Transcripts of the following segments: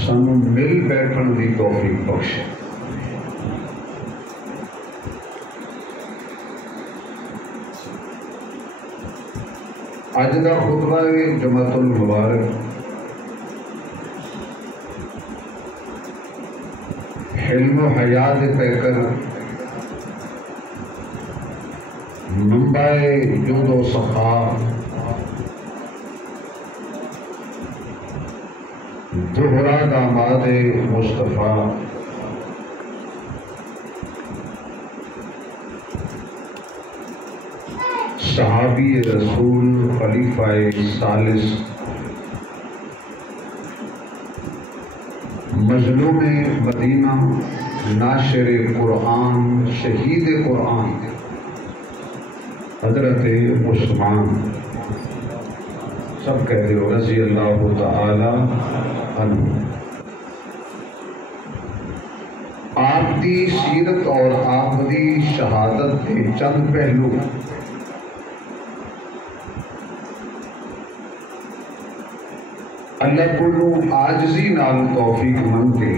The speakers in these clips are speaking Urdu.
سانو مل بیٹھن دی توفیق بخش۔ اج دا خطبہ جمعۃ المبارک حلم و حیا دے پیکر منبع جود و سخا زہرا داماد مصطفیٰ صحابی رسول خلیفہ ثالث مظلوم مدینہ ناشر قرآن شہید قرآن حضرت عثمان سب کہتے ہو رضی اللہ تعالی عنہ۔ آپ کی سیرت اور آپ کی شہادت کے چند پہلو اللہ کو عاجزی نال توفیق من کے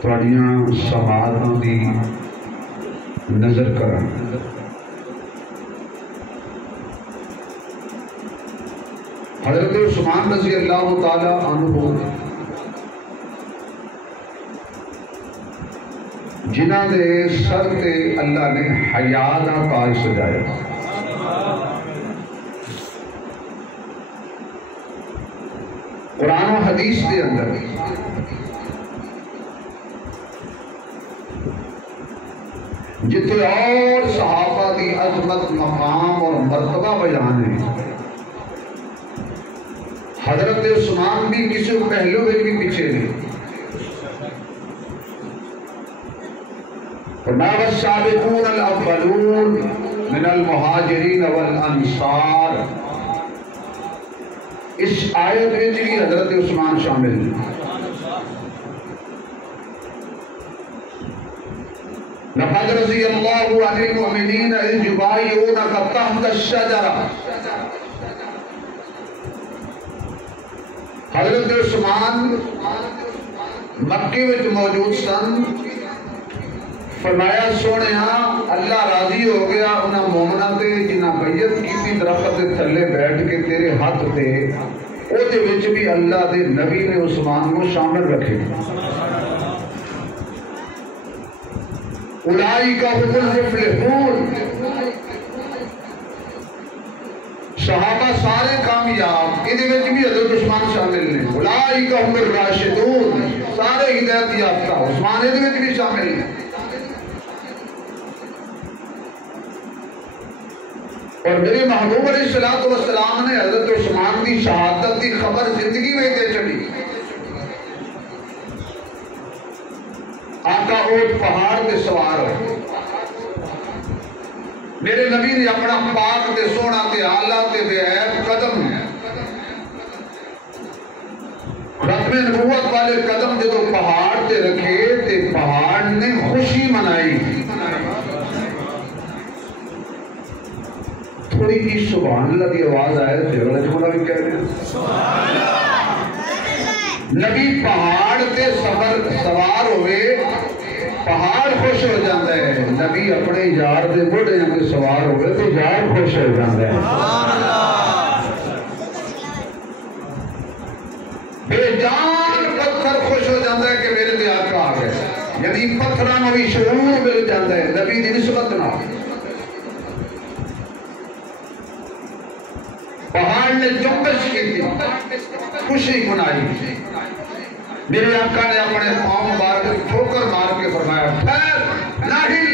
تھوڑیاں سماعتاں دی نظر کرن۔ حضرت عثمان رضی اللہ تعالی عنہ جنہ دے سر تے اللہ نے حیا دا تاج سجایا۔ قرآن و حدیث کے اندر جتنے اور صحابہ کی عظمت مقام اور مرتبہ بیان ہے، حضرت عثمان بھی کسی پہلو میں بھی پیچھے نہیں۔ فرمایا السابقون الاولون من المہاجرین والانصار، اس آیت میں بھی حضرت عثمان شامل ہیں۔ لقد رضی اللہ عن المؤمنین اذ یبایعونک تحت الشجرہ، حضرت عثمان مکے وچ موجود سن۔ فرمایا سونیا اللہ راضی ہو گیا انہاں مومناں تے جنہاں بیعت کیتی درخت دے تھلے بیٹھ کے تیرے ہاتھ تے، او دے وچ بھی اللہ دے نبی نے عثمان کو شامل رکھے۔ اولئک هم المفلحون، صحابہ سارے کامیاب، ادھے وچ بھی حضرت عثمان شامل نے۔ اولئک هم الراشدون، سارے ہدایت یافتہ، عثمان ادھے وچ بھی شامل ہیں۔ اور میرے محبوب علیہ السلام نے حضرت عثمان کی شہادت کی خبر زندگی میں دے چڑھی۔ آقا اونٹ پہاڑ تے سوار ہوئے، میرے نبی نے اپنا پاک تے سونا تے آلہ تے بے عیب قدم ختم نبوت والے قدم جدو پہاڑ تے رکھے تے پہاڑ نے خوشی منائی۔ تھوڑی جی سبحان اللہ کی آواز آئے تھے اگلا جملہ بھی کہہ رہے ہیں۔ نبی پہاڑ تے سوار ہوئے، پہاڑ خوش ہو جاتا ہے۔ نبی اپنے یار دے موڑے تے سوار ہوئے تو یار خوش ہو جاتا ہے۔ بے جان پتھر خوش ہو جاتا ہے کہ میرے تے آقا آ گئے، یعنی پتھراں بھی شعور مل جاتا ہے نبی دی نسبت نہ۔ پہاڑ نے جنبش کی تھی، خوشی منائی۔ میرے آقا نے اپنے پاؤں مبارک ٹھوکر مار کے فرمایا ٹھہر نہ ہل،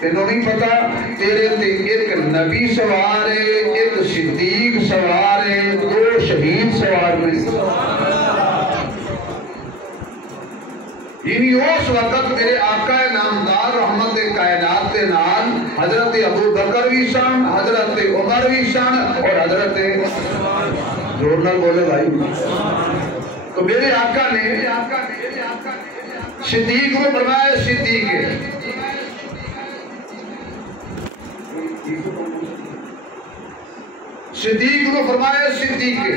تینوں نہیں پتا تیرے تے ایک نبی سوار ہے، ایک صدیق سوار ہے، دو شہید سوار نہیں۔ یعنی اس وقت میرے آقا نامدار رحمت کائنات کے نام حضرت ابو بکر بھی سن، حضرت عمر بھی سن اور حضرت زور نہ بولے بھائی۔ تو میرے آقا نے صدیق کو فرمایا صدیق ہے۔ صدیق نے فرمایا صدیق کے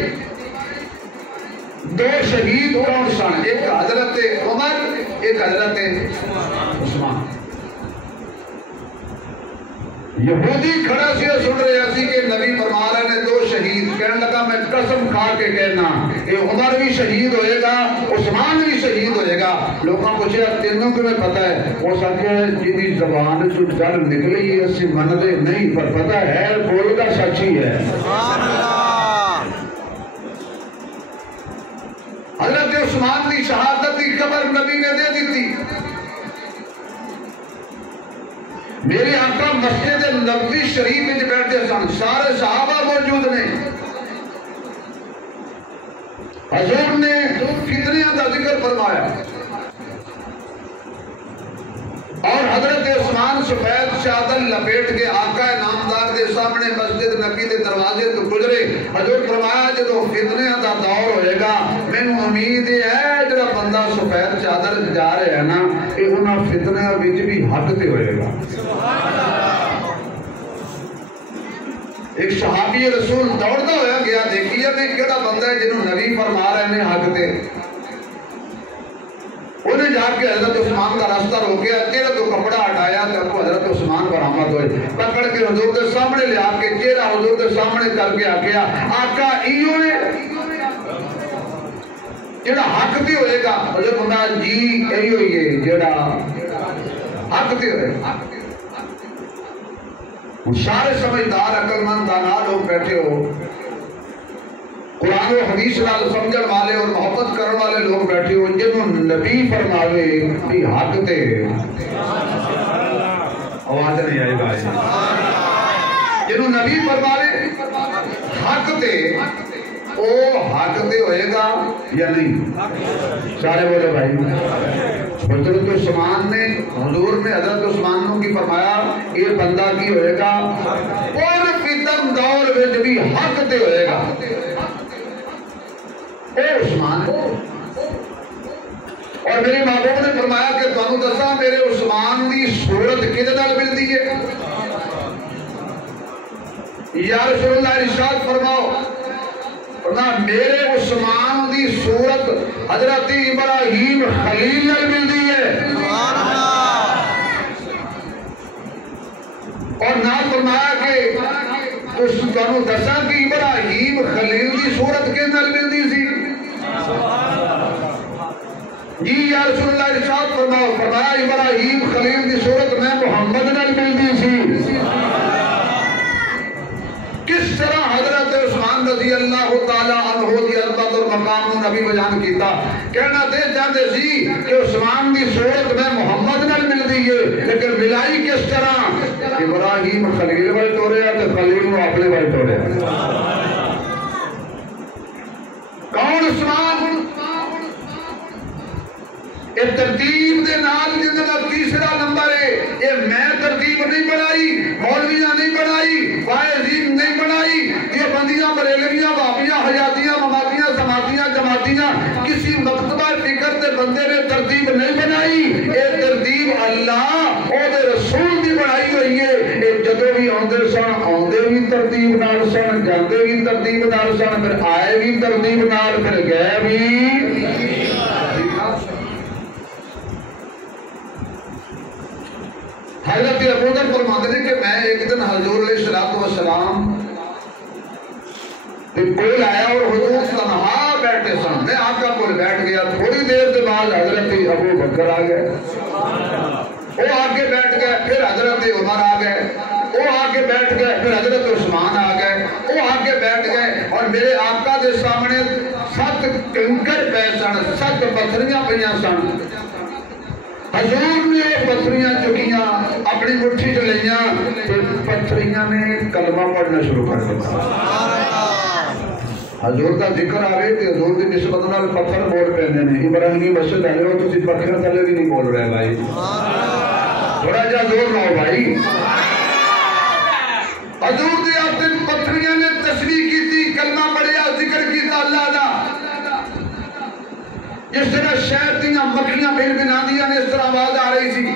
دو شہید کون سن؟ ایک حضرت عمر، ایک حضرت عثمان۔ یہودی کھڑا سے سن رہے اسی کہ نبی فرما رہے ہیں دو شہید، کہنے لگا میں قسم کھا کے کہنا کہ عمر بھی شہید ہوئے گا، عثمان بھی شہید ہوئے گا۔ لوگوں کو پوچھا تینوں کو میں پتہ ہے؟ وہ سکے جی زبان جو گل نکلی ہے اسی مندے نہیں، پر پتہ ہے بولتا سچ ہی ہے۔ حضرت عثمان کی شہادت کی خبر نبی نے دے دی تھی۔ میرے آقا مسجد نبوی شریف میں بیٹھے سن، سارے صحابہ موجود نے۔ حضور نے فتنیاں کا ذکر فرمایا اور حضرت عثمان سفید چادر لپیٹ کے آقا نامدار دے سامنے مسجد نبی دے دروازے تو گزرے۔ حضور فرمایا جدو فتنیاں کا دور ہوئے گا مینوں امید ہے جڑا بندہ سفید چادر جا رہے ہیں نا یہ انہاں فتنیاں وچ بھی حق تے ہوئے گا۔ ایک صحابی رسول دوڑتا ہوا گیا، دیکھیے میں کیڑا بندہ ہے جنہوں نبی فرما رہے ہیں حق تے۔ انہیں جا کے حضرت عثمان کا راستہ روکیا، چہرے تو کپڑا ہٹایا تو حضرت عثمان برآمد ہوئے، پکڑ کے حضور کے سامنے لے آ کے چہرہ حضور کے سامنے کر کے آکھیا آقا ایو ہے جڑا حق تے ہوئے گا؟ حضور فرمایا جی ایو ہی ہے جڑا حق تے ہوئے گا۔ سارے سمجھدار عقل مند دانا لوگ بیٹھے ہو، قرآن و حدیث نال سمجھن والے اور محبت کرنے والے لوگ بیٹھے ہو، جنہوں نبی فرماوے بھی حق تے آواز نہیں آئی بھائی، جنہوں نبی فرماوے حق تے او حق تے ہوئے گا یا نہیں؟ سارے بولے بھائی۔ حضرت عثمان نے حضور نے حضرت عثمان کی فرمایا یہ بندہ کی ہوئے گا اور فتن دور میں بھی حق تے ہوئے گا۔ اے عثمان، اور میری محبوب نے فرمایا کہ تانوں دساں میرے عثمان دی صورت کدے نال ملدی ہے؟ یا رسول اللہ ارشاد فرماؤ، میرے عثمان دی صورت حضرت ابراہیم خلیل نال ملدی ہے۔ اور نہ فرمایا کہ اس تانوں دساں کہ ابراہیم خلیل دی صورت کس نال ملدی سی؟ جی یا رسول اللہ ارشاد فرماؤ، فرمایا ابراہیم خلیل دی صورت میں محمد نال ملدی سی۔ کس طرح حضرت عثمان رضی اللہ تعالیٰ عنہ دی عظمت اور مقام کو نبی بیان کیتا؟ کہنا دے چاہتے سی کہ عثمان دی صورت میں محمد نال ملدی ہے، لیکن ملائی کس طرح؟ ابراہیم خلیل بھائی توڑے تو خلیل کو اپنے بھائی توڑے۔ کون عثمان؟ یہ ترتیب دے نال جن کا تیسرا نمبر ہے، یہ میں ترتیب نہیں بنائی، مولویاں نہیں بنائی، فائزین نہیں بنائی، یہ بندیاں بریلویاں وہابیاں حیاتیاں مماتیاں سماتیاں جماعتیاں کسی مکتبہ فکر دے بندے نے ترتیب نہیں بنائی، یہ ترتیب اللہ اور دے رسول دی بنائی ہوئی ہے۔ یہ جدو بھی آندے سن آندے بھی ترتیب نال سن، جاندے بھی ترتیب نال سن، پھر آئے بھی ترتیب نال، پھر گئے بھی۔ حضرت ابو ذر فرماتے ہیں کہ میں ایک دن حضور علیہ السلام کول آیا اور حضور تنہا بیٹھے سن، میں آقا کول بیٹھ گیا، تھوڑی دیر کے بعد حضرت ابو بکر آ گئے، وہ آگے بیٹھ گئے، پھر حضرت عمر آ گئے، وہ آگے بیٹھ گئے، پھر حضرت عثمان آ گئے، وہ آگے بیٹھ گئے، اور میرے آقا دے سامنے 7 کنکر پے سن، 7 پتھریاں پئیاں سن۔ حضور نے پتھریاں چکیاں اپنی مٹھی چ لیاں، پھر پتھریاں نے کلمہ پڑھنا شروع کر دیا۔ حضور کا ذکر آئے کہ حضور کی نسبت نال پتھر بول پہنے نے، ابراہیمی مسجد آئے ہو تو پتھر تھلے بھی نہیں بول رہے بھائی، تھوڑا جا زور نہ ہو بھائی۔ حضور نے اپنے پتھریاں نے تسبیح کی تھی، کلمہ پڑھیا، ذکر کیتا اللہ دا، جس طرح شہد دیاں مکھیاں بھن بنا دیا نے اس طرح آواز آ رہی تھی۔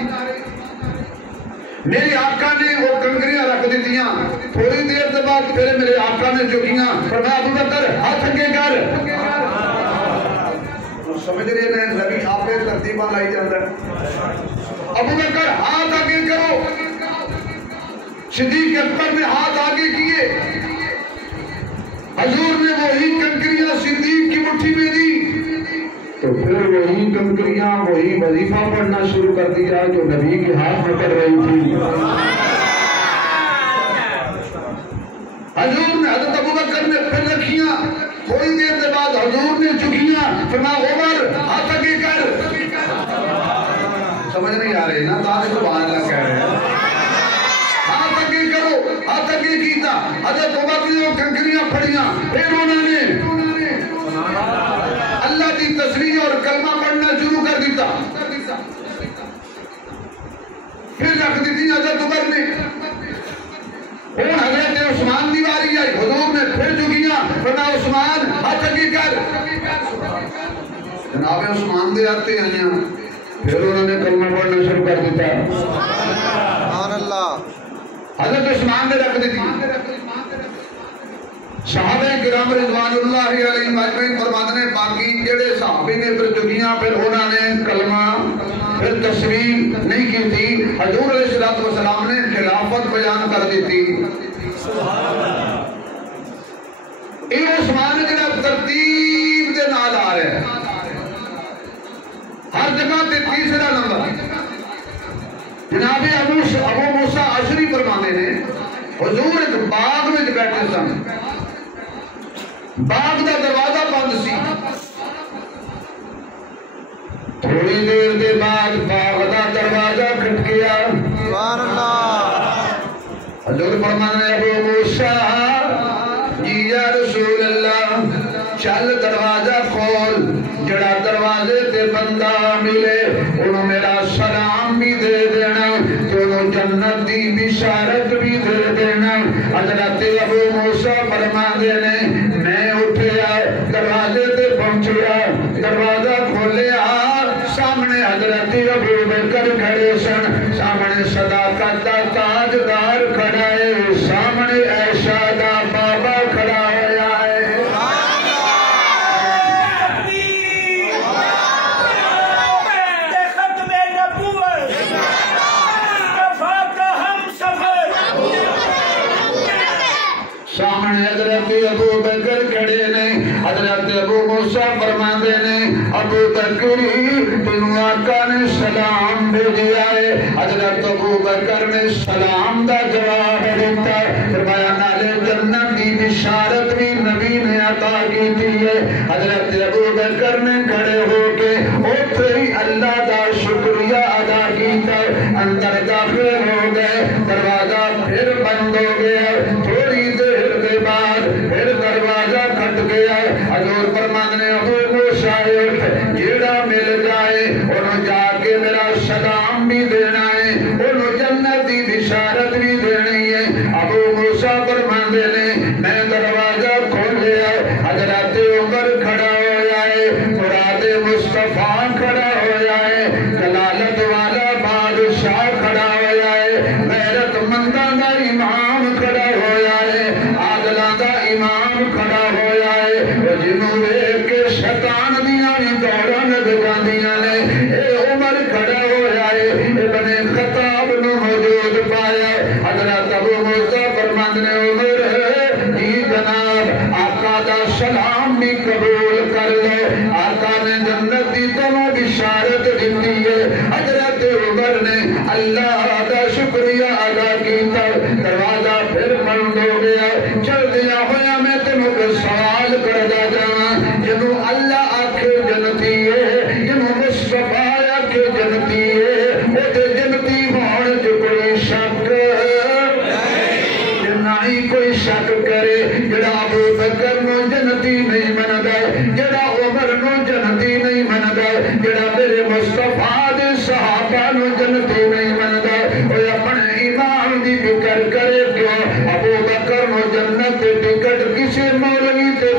میری آقا نے وہ کنکریاں رکھ دیتیاں، تھوڑی دیر کے بعد پھر میرے آقا نے جھکیاں فرمایا ابو بکر ہاتھ آگے کر. سمجھ رہے ہیں نبی آپ نے ترتیبہ لائی جاتا ہے. ابو بکر ہاتھ آگے کرو. صدیق اکبر نے ہاتھ آگے کیے. حضور نے وہی کنکریاں صدیق کی مٹھی میں دی تو پھر وہی کنکریاں وہی وظیفہ پڑھنا شروع کر دیا جو نبی کے ہاتھ میں پڑ رہی تھی. حضور نے حضرت ابو بکر نے پھر رکھیاں. تھوڑی دیر کے بعد حضور نے جھکیاں فرمایا عمر ہاتھ آگے کر. سمجھ نہیں آ رہی نا تاج سبحان اللہ کہہ رہے ہیں. ہاتھ آگے کرو. ہاتھ آگے کیتا. حضرت عمر نے وہ کنکریاں پھڑیاں. پھر انہوں نے اللہ کی تسبیح اور کلمہ پڑھنا شروع کر دیتا. پھر رکھ دی تھی حضرت عمر نے. اور حضرت عثمان کی باری آئی. حضور نے پھر جھکیاں فرمایا عثمان ہاتھ آگے کر. جناب عثمان دے آتے آئیاں. پھر انہوں نے کلمہ پڑھنا شروع کر دیتا. سبحان اللہ. حضرت عثمان نے رکھ دی تھی. صحابہ کرام رضوان اللہ علیہ اجمعین فرماتے ہیں باقی جڑے صحابی نے پھر جھکیاں پھر انہوں نے کلمہ پھر تسبیح نہیں کی تھی. حضور علیہ السلام نے خلافت بیان کر دی تھی. یہ عثمان جناب ترتیب دے نال آ رہے ہیں. ہر جگہ تے تیسرا نمبر. جناب ابو موسیٰ اشعری فرماتے ہیں حضور ایک باغ میں بیٹھے سن. باغ دا دروازہ بند سی. تھوڑی دیر دے بعد باغ دا دروازہ کھٹ گیا. سبحان اللہ. حضور فرماتے ہیں ابو موسیٰ جی یا رسول اللہ چل دروازہ کھول. جڑا دروازے تے بندہ ملے انہوں میرا سلام بھی دے دینا تو انہوں جنت دی بشارت بھی دے دینا. حضرت ابو موسیٰ فرماتے ہیں میں اٹھیا دروازے تے پہنچیا. دروازہ کھولیا. سامنے حضرت ابو بکر کھڑے سن. سامنے صداقت دا تاجدار کھڑا ہے. سامنے عائشہ دا بابا کھڑا ہوا ہے. سامنے حضرت ابو بکر کھڑے نے. حضرت ابو موسیٰ فرماندے نے ابو بکر تینوں آقا نے سلام بھیجیا ہے. حضرت ابو بکر نے سلام دا جواب دیتا. فرمایا نالے جنت دی بشارت بھی نبی نے عطا کی تھی ہے. حضرت ابو بکر نے کھڑے ہو کے اوتھے ہی اللہ دا شکریہ ادا کیتا. اندر داخل ہو گئے. دروازہ پھر بند ہو گیا. تھوڑی دیر کے بعد پھر دروازہ کھٹ گیا. حضور فرماتے ہیں ابو موسیٰ جیڑا مل جائے انہوں جا کے میرا سلام بھی دینا ہے. انہوں جنت دی بشارت بھی دینی ہے. ابو موسیٰ فرماتے ہیں میں دروازہ کھولیا. حضرت عمر کھڑا ہو جائے. مراد مصطفیٰ کھڑا ہو جائے. جلالت والا بادشاہ کھڑا ہو جائے. غیرت منداں دا امام کھڑا ہو جائے. عادلاں دا امام کھڑا ہو جائے. جنہوں دیکھ کے شیطان دیاں بھی دوڑاں لگاندیاں نے. اے عمر کھڑا ہو جائے. ابن خطاب نو موجود پایا. حضرت ابو موسیٰ فرماتے ہیں عمر جی جناب آقا دا سلام بھی قبول کر لو. آقا نے جنت دی تمہیں بشارت دیتی ہے. حضرت عمر نے اللہ دا شکریہ ادا کیتا. دروازہ پھر بند ہو گیا. چل دیا ہویا میں تمہیں کو سوال کر دا جانا. جنہوں اللہ آکھے جنتی ہے جنہوں مصطفیٰ آکھے جنتی ہے وہ تے جنتی ہونے جو کوئی شک نہیں. کوئی شک کرے جڑا ابو بکر نو جنتی نہیں مندا. جڑا عمر نو جنتی نہیں مندا. جڑا میرے مصطفیٰ دے صحابہ نو جنتی نہیں مندا. وہ اپنے ایمان دی فکر کرے کیوں. ابو بکر نو جنت ٹکٹ کسی مولوی تے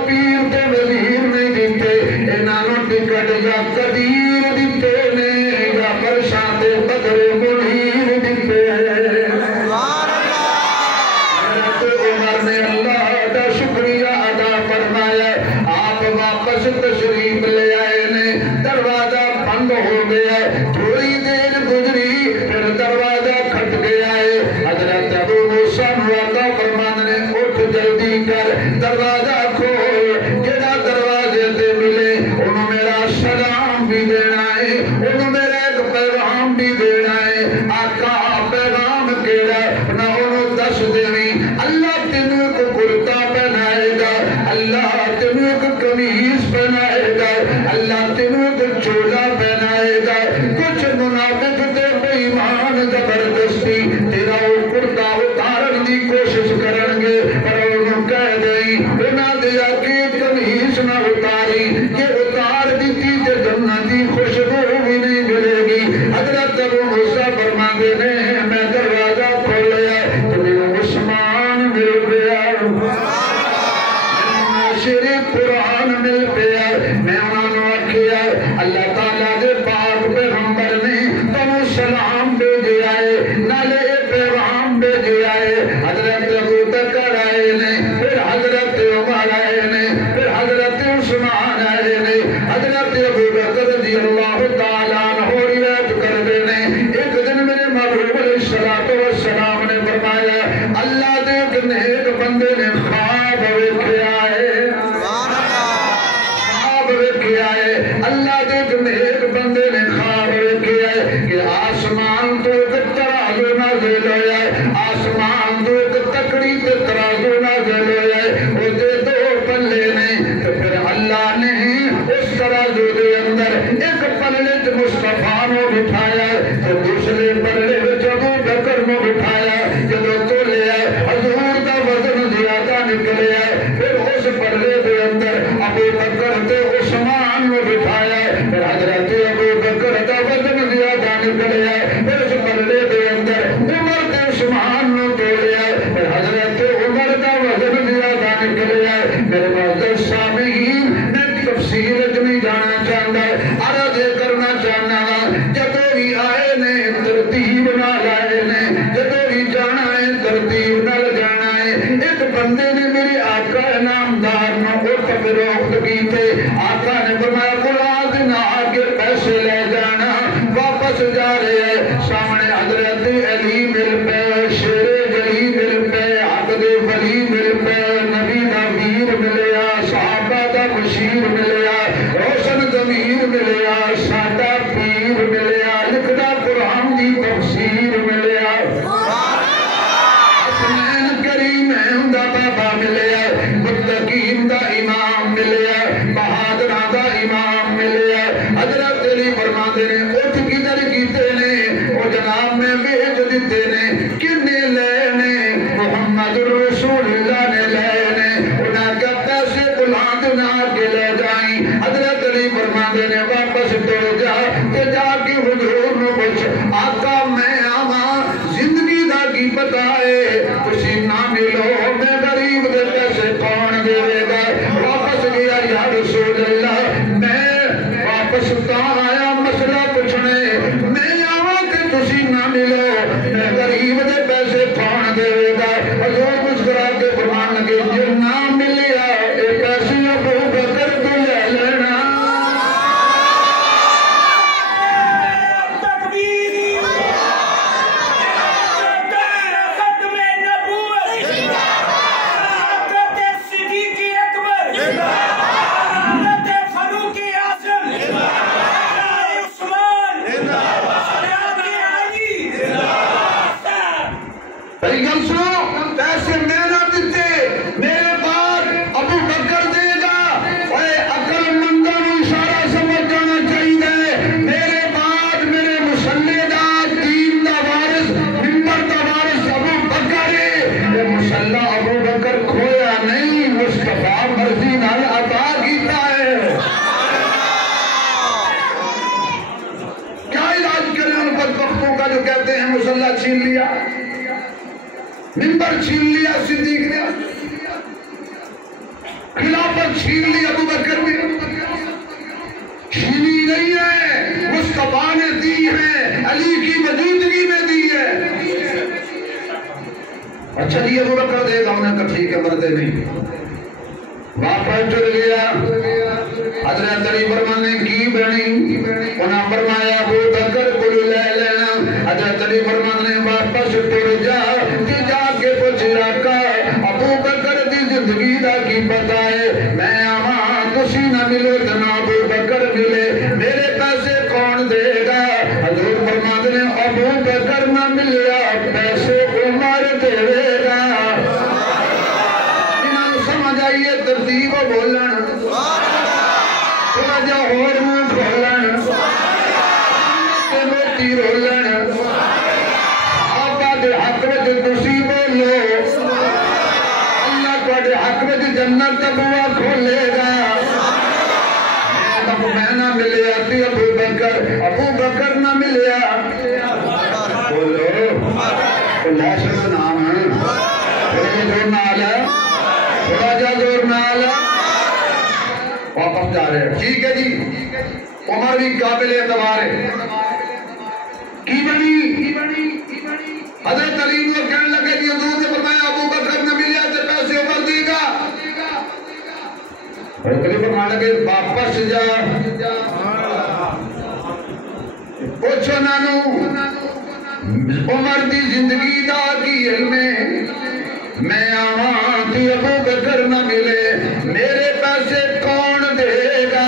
کر دروازہ کھول جڑا دروازے تے ملے انہوں میرا سلام بھی دینا ہے انہوں میرا ایک پیغام بھی دینا ہے آقا پیغام کیڑا نہ انہوں دس دیوی اللہ تینوں کو کرتا پہنائے گا اللہ تینوں کو قمیص پہنائے گا اللہ تینوں کو چولا پہنائے گا کچھ منافق تے بے ایمان زبردستی تیرا وہ کرتا اتارن دی کوشش کرن گے پر انہوں کہہ دیں انہاں دیا کہ قمیص نہ اتاری یہ اتار دیتی تے جنتی خوشبو بھی نہیں ملے گی حضرت ابو موسیٰ فرما دینے میں دروازہ کھول لیا تمہیں عثمان مل گیا شیر قرآن مل گیا میں انہوں کیا اللہ تعالیٰ دے پاک پیغمبر نے تمہیں سلام دے دیا ہے نالے پیغام دے دیا ہے حضرت ابو بکر آئے نے پھر حضرت عمر آئے نے پھر حضرت عثمان آئے نے حضرت ابو بکر رضی اللہ تعالیٰ عنہ روایت کر دینے ایک دن میرے محبوب علیہ السلام نے فرمایا اللہ دے ایک نیک بندے نے خواب ویکھیا ہے اللہ دے ایک نیک بندے نے خواب ویکھیا ہے کہ آسمان تو ایک ترازو نازل ہویا ہے آسمان تو ایک تکڑی تے ترازو نازل ہویا ہے وہ دے دو پلے نے تو پھر اللہ نے اس ترازو دے اندر ایک پلے تے مصطفیٰ نے بٹھایا تو دوسرے پلے وچ ابو بکر نے بٹھایا جب تو لیا حضور دا وزن زیادہ نکلیا پھر اس پلے دے اندر ابو بکر تے عثمان نے بٹھایا پھر حضرت ابو بکر دا وزن زیادہ نکلیا پھر اس پلے دے اندر عمر تے عثمان نے تولیا پھر حضرت عمر دا وزن زیادہ نکلیا میرے معزز سامعین میں تفصیل نہیں جانا چاہتا عرض کرنا چاہنا جدو بھی آئے نے ترتیب نہ لائے نے جدو بھی جانا ہے ترتیب نہ جانا ہے ایک بندے نے میرے آقا نامدار نہ اٹھ فروخت کی تھے آقا نے فرمایا بلا دینا آگے پیسے لے جانا واپس جا رہے ہیں سامنے حضرت علی مل پہ شیر گلی مل پہ عقد ولی مل پہ نبی دا ویر ملیا صحابہ دا بشیر ملیا روشن ضمیر ملیا سادہ پیر ملیا لکھدا قرآن دی تفسیر ملیا حسنین کریم دا بابا ملیا متقین دا امام ملیا بہادرہ دا امام ملیا حضرت علی فرماتے نے اٹھ کدھر کیتے نے وہ جناب میں بیچ دیتے نے کنے لینے محمد رسول اللہ نے لینے انہاں کا پیسے بلاد نہ کے لے جائیں حضرت علی فرماتے نے واپس تو جا کہ جا کے حضور نو پوچھ آقا میں آواں زندگی دا کی بتائے تسی نہ ملو میں غریب دے پیسے کون دے گا واپس گیا یا رسول اللہ میں واپس تا آیا مسئلہ پوچھنے میں آواں کہ تسی نہ ملو میں غریب دے پیسے کون دے گا حضور مسکرا کے فرمان لگے جو نہ ملیا اے پیسے ابو بکر تو لے لینا پیسے میں نہ دیتے میرے بعد ابو بکر دے گا اے عقل مندوں کو اشارہ سمجھ جانا چاہیے میرے بعد میرے مسلح دا دین دا وارث منبر دا وارث ابو بکر ہے یہ مسلح ابو بکر کھویا نہیں مصطفیٰ مرضی نال عطا کیتا ہے کیا علاج کریں ان بدبختوں کا جو کہتے ہیں مسلح چھین لیا منبر چھین لیا صدیق نے خلافت چھین لی ابو بکر نے چھینی نہیں ہے مصطفیٰ نے دی ہے علی کی موجودگی میں دی ہے اچھا جی ابو بکر دے گا انہیں کہا ٹھیک ہے مردے نہیں واپس چل گیا حضرت علی فرمانے کی بنی انہاں فرمایا ابو بکر کو لے لینا حضرت علی فرمانے واپس ٹر جا کہ جا کے پوچھ رکھا ابو بکر دی زندگی دا کی پتا ہے میں آواں تسی نہ ملو جناب ابو بکر ملے میرے پیسے کون دے گا حضور فرماتے ہیں ابو بکر نہ ملیا پیسے عمر دے گا انہاں سمجھ آئیے ترتیب بولن تھوڑا جا اور منہ کھولن تے موتی رولن آقا دے حق میں تسی بولو اللہ تواڈے حق میں جنت دا بوا کھولے گا میں نہ ملیا تے ابو بکر نہ ملیا بولو اللہ شاہ نام ہے تھوڑا جا زور نال ہے تھوڑا جا زور نال واپس جا رہے ہیں ٹھیک ہے جی عمر بھی قابل اعتبار ہے کی بنی حضرت علی کو کہنے لگے کہ حضور نے فرمایا ابو بکر نہ ملیا تے پیسے عمر دے گا حضرت علی فرمانے لگے واپس جا پوچھو نانو عمر دی زندگی دا کی علم میں آواں تے ابو بکر نہ ملے میرے پیسے کون دے گا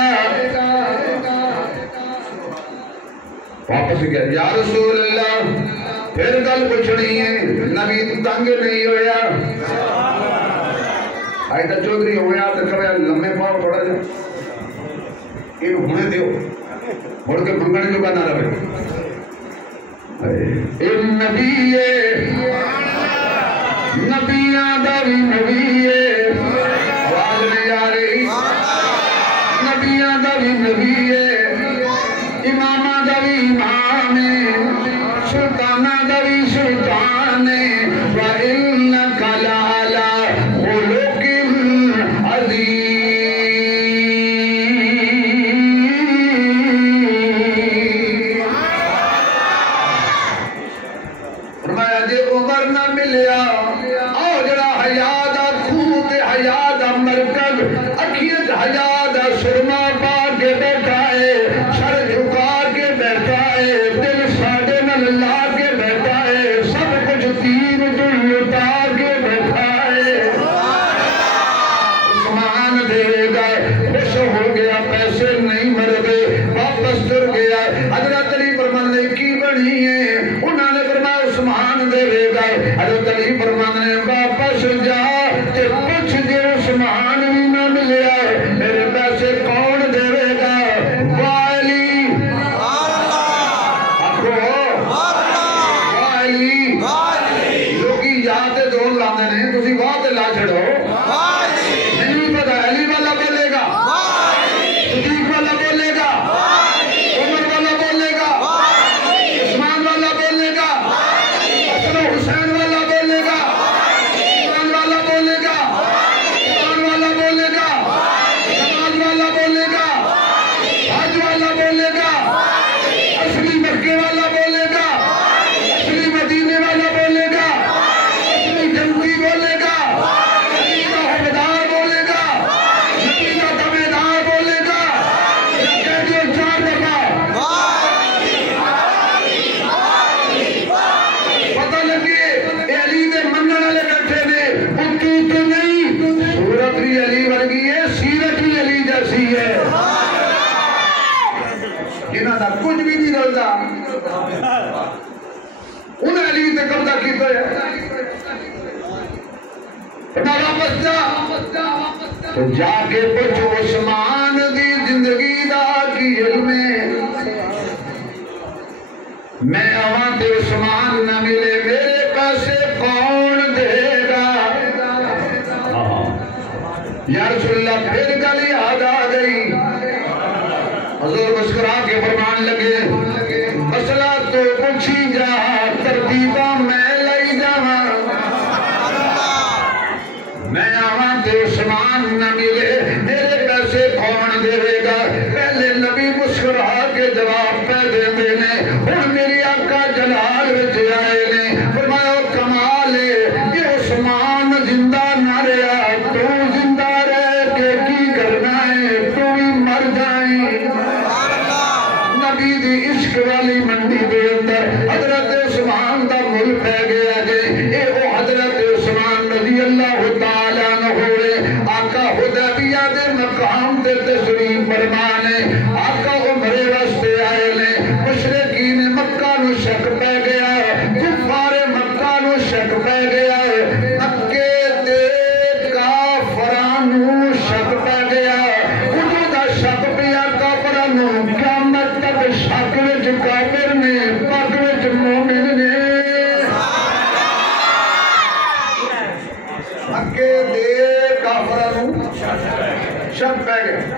واپس گیا یا رسول اللہ پھر گل پوچھنی ہے نبی تنگ نہیں ہویا آئی تا چودری ہویا تو کبھی لمحے پاؤ تھوڑا جا یہ ہونے دیو مڑ کے منگنے جو کا نہ رہے نبی نبیاں دا بھی نبی آواز نہیں آ رہی نبیاں دا بھی نبی امامہ دا بھی امام سلطانہ دا بھی سلطان وَإِنَّكَ لَعَلَىٰ خُلُقٍ عَظِيمٍ فرمایا جے عمر نہ ملیا اور جڑا حیا دا خون تے حیا دا مرکز اکھیاں حیا دا سرما پا کے بیٹھا ہے سر جھکا کے بیٹھا ہے دل ساڈے نال لا کے بیٹھا ہے سب کچھ تین تو لٹا کے بیٹھا ہے عثمان دے گا خوش ہو گیا پیسے نہیں مر گئے واپس ٹر گیا حضرت علی فرمانے کی بنی ہے انہوں نے فرمایا عثمان دے گا حضرت علی فرمانے واپس جا تے پوچھ دے عثمان بھی نہ ملیا میرے پیسے کون دے گا والی آخو والی لوگی یاد دور لانے نے تسی واہ لا چھڑو نہیں پتا علی والا بولے گا صدیق والا بولے گا عمر والا بولے گا عثمان والا بولے گا حسن و حسین والا بولے گا عثمان والا بولے گا عثمان والا بولے گا نماز والا بولے گا حج والا بولے گا اصلی مکے والا بولے گا اصلی مدینے والا بولے گا اصلی جنتی بولے گا نبی کا حبدار بولے گا نبی کا دمدار بولے گا کہہ دیو 4 دفعہ پتہ لگے اے علی دے منن والے بیٹھے نے اُتو تو نہیں صورت بھی علی ورگی ہے سیرت بھی علی جیسی ہے جنہاں دا کچھ بھی نہیں رلدا انہیں علی تے قبضہ کیتا ہے واپس جا تو جا کے پوچھو عثمان دی زندگی دا کی علم میں آواں تے عثمان نہ ملے میرے پیسے کون دے گا یا رسول اللہ پھر گل یاد آ گئی حضور مسکرا کے فرمان لگے مسئلہ تو پوچھی جا ترتیبہ میں لئی جاواں میں آواں تے عثمان نہ ملے میرے پیسے کون دے گا پہلے نبی مسکرا کے جواب پہ دے دینے اور میری آقا جلال وچ آئے نے فرمایا کمال ہے یہ عثمان زندہ نہ رہا تو زندہ رہ کے کی کرنا ہے تو ہی مر جائیں نبی دی عشق والی منڈی دے اندر حضرت عثمان دا مل پہ گیا جے اے وہ حضرت عثمان رضی اللہ تعالیٰ عنہ ہوئے مقام تے تشریف فرمانے آقا عمر واسطے آئے نے مشرکین مکہ نو شک پہ گیا کفار مکہ نو شک پہ گیا مکے دے کافراں نو شک پہ گیا انہوں دا شک پیا کافراں نو قیامت تک شک وچ کافر نے پاک وچ مومن نے مکے دے کافراں نو شک پہ گیا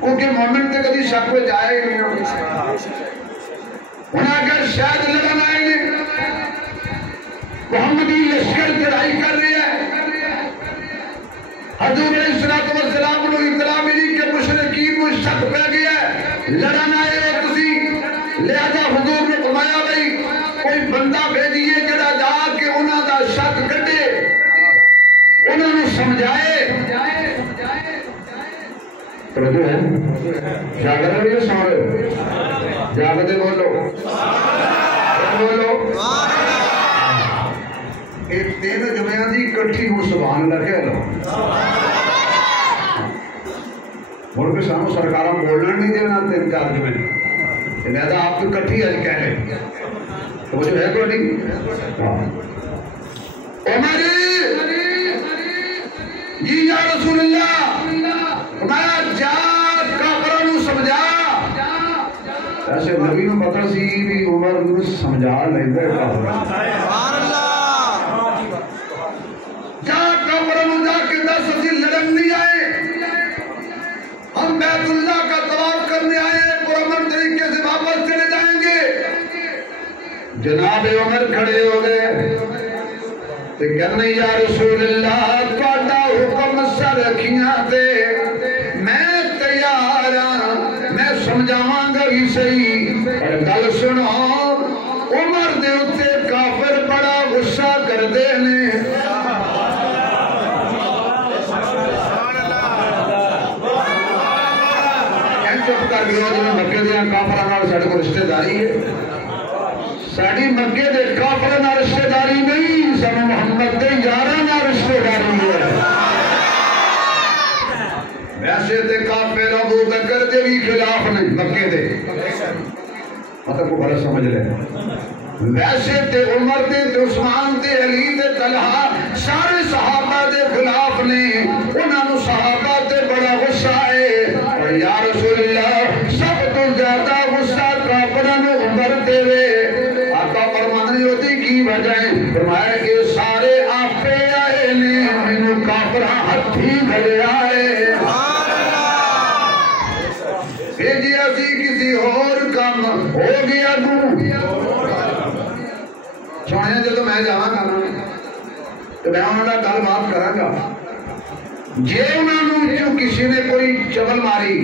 کیونکہ مومن تے کدی شک وچ آئے نہیں انہاں اگر شاید لڑن آئے نے محمدی لشکر چڑھائی کر رہے ہیں حضور علیہ السلام کو اطلاع ملی کہ مشرکین کو شک پہ گیا ہے لڑن آئے ہو تسی لہذا حضور نے فرمایا بھائی کوئی بندہ بھیجیے جڑا جا کے انہاں دا شک کٹے انہوں نے سمجھائے توجہ ہے جاگتے بھی سو رہے ہو جاگتے بولو بولو ایک تین جمعہ دی کٹھی ہوں سبحان اللہ کہہ لو ملک سانو سرکارہ بولنا نہیں دینا تین چار جمعہ لہذا آپ کو کٹھی آج کہہ لیں توجہ ہے کوئی نہیں عمر جی یا رسول اللہ میں جا کافروں نو سمجھا ایسے نبی نو پتہ سی بھی عمر نو سمجھا لیندے کافروں جا کافروں نو جا کے دس اسی لڑن نہیں آئے ہم بیت اللہ کا طواف کرنے آئے پرامن طریقے سے واپس چلے جائیں گے جناب عمر کھڑے ہو گئے تے کہنے یا رسول اللہ تہاڈا حکم سر رکھیاں تے میں تیار ہاں میں سمجھاواں گا بھی صحیح پر گل سنو عمر دے اوتے کافر بڑا غصہ کردے نے چپ کر گیا جی مکے دے کافراں نال ساڈے کول رشتہ داری ہے ساڈی مکے دے کافراں نال رشتہ داری نہیں سانو محمد دے یاراں نال رشتہ داری ہے ویسے تے کافر ابو بکر دے بھی خلاف نہیں مکے دے مطلب کو بڑا سمجھ لے ویسے تے عمر دے تے عثمان دے علی دے طلحہ سارے صحابہ دے خلاف نے انہاں نو صحابہ تے بڑا غصہ ہے اور یا رسول اللہ سب تو زیادہ غصہ کافراں نو عمر دے وے آقا فرمانے ہوتی کی وجہ ہے فرمایا کہ سارے آپے آئے نے مینوں کافراں ہتھی گھڑے آئے بھیجی اسی کسی اور کام ہو گیا سونے جدو میں جاواں کرنا تو میں انہوں نے گل بات کراں گا جے انہوں نے جو کسی نے کوئی چبل ماری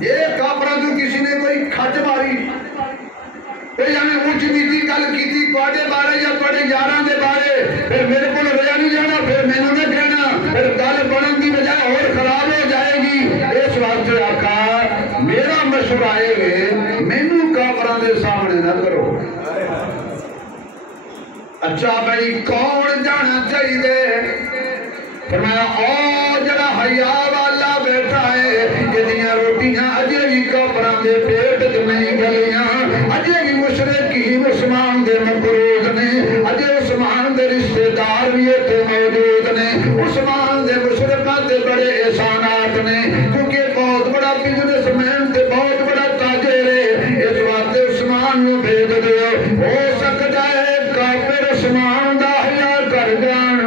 یہ کافراں جو کسی نے کوئی کھج ماری کوئی ہمیں اونچ نیچی گل کیتی تواڈے بارے یا تواڈے یاراں دے بارے پھر میرے کو ریا نہیں جانا پھر مینوں نہ کہنا پھر گل بنن دی بجائے اور خراب ہو جائے گی اس واسطے آقا میرا مشورہ ہے مینوں کافراں دے سامنے نہ کرو اچھا بھائی کون جانا چاہیے فرمایا او جڑا حیا والا بیٹھا ہے جدیاں روٹیاں اجے بھی کافراں دے پیٹ وچ نہیں گلیاں اجے بھی مشرکین عثمان دے مقروض نے اجے عثمان دے رشتہ دار بھی اتنے موجود نے عثمان دے مشرکاں تے بڑے احسانات نے کیونکہ بہت بڑا بزنس مین تے بہت بڑا تاجر ہے اس واسطے عثمان نو بھیج دیو ہو سکتا ہے کافر عثمان دا حیا کر جان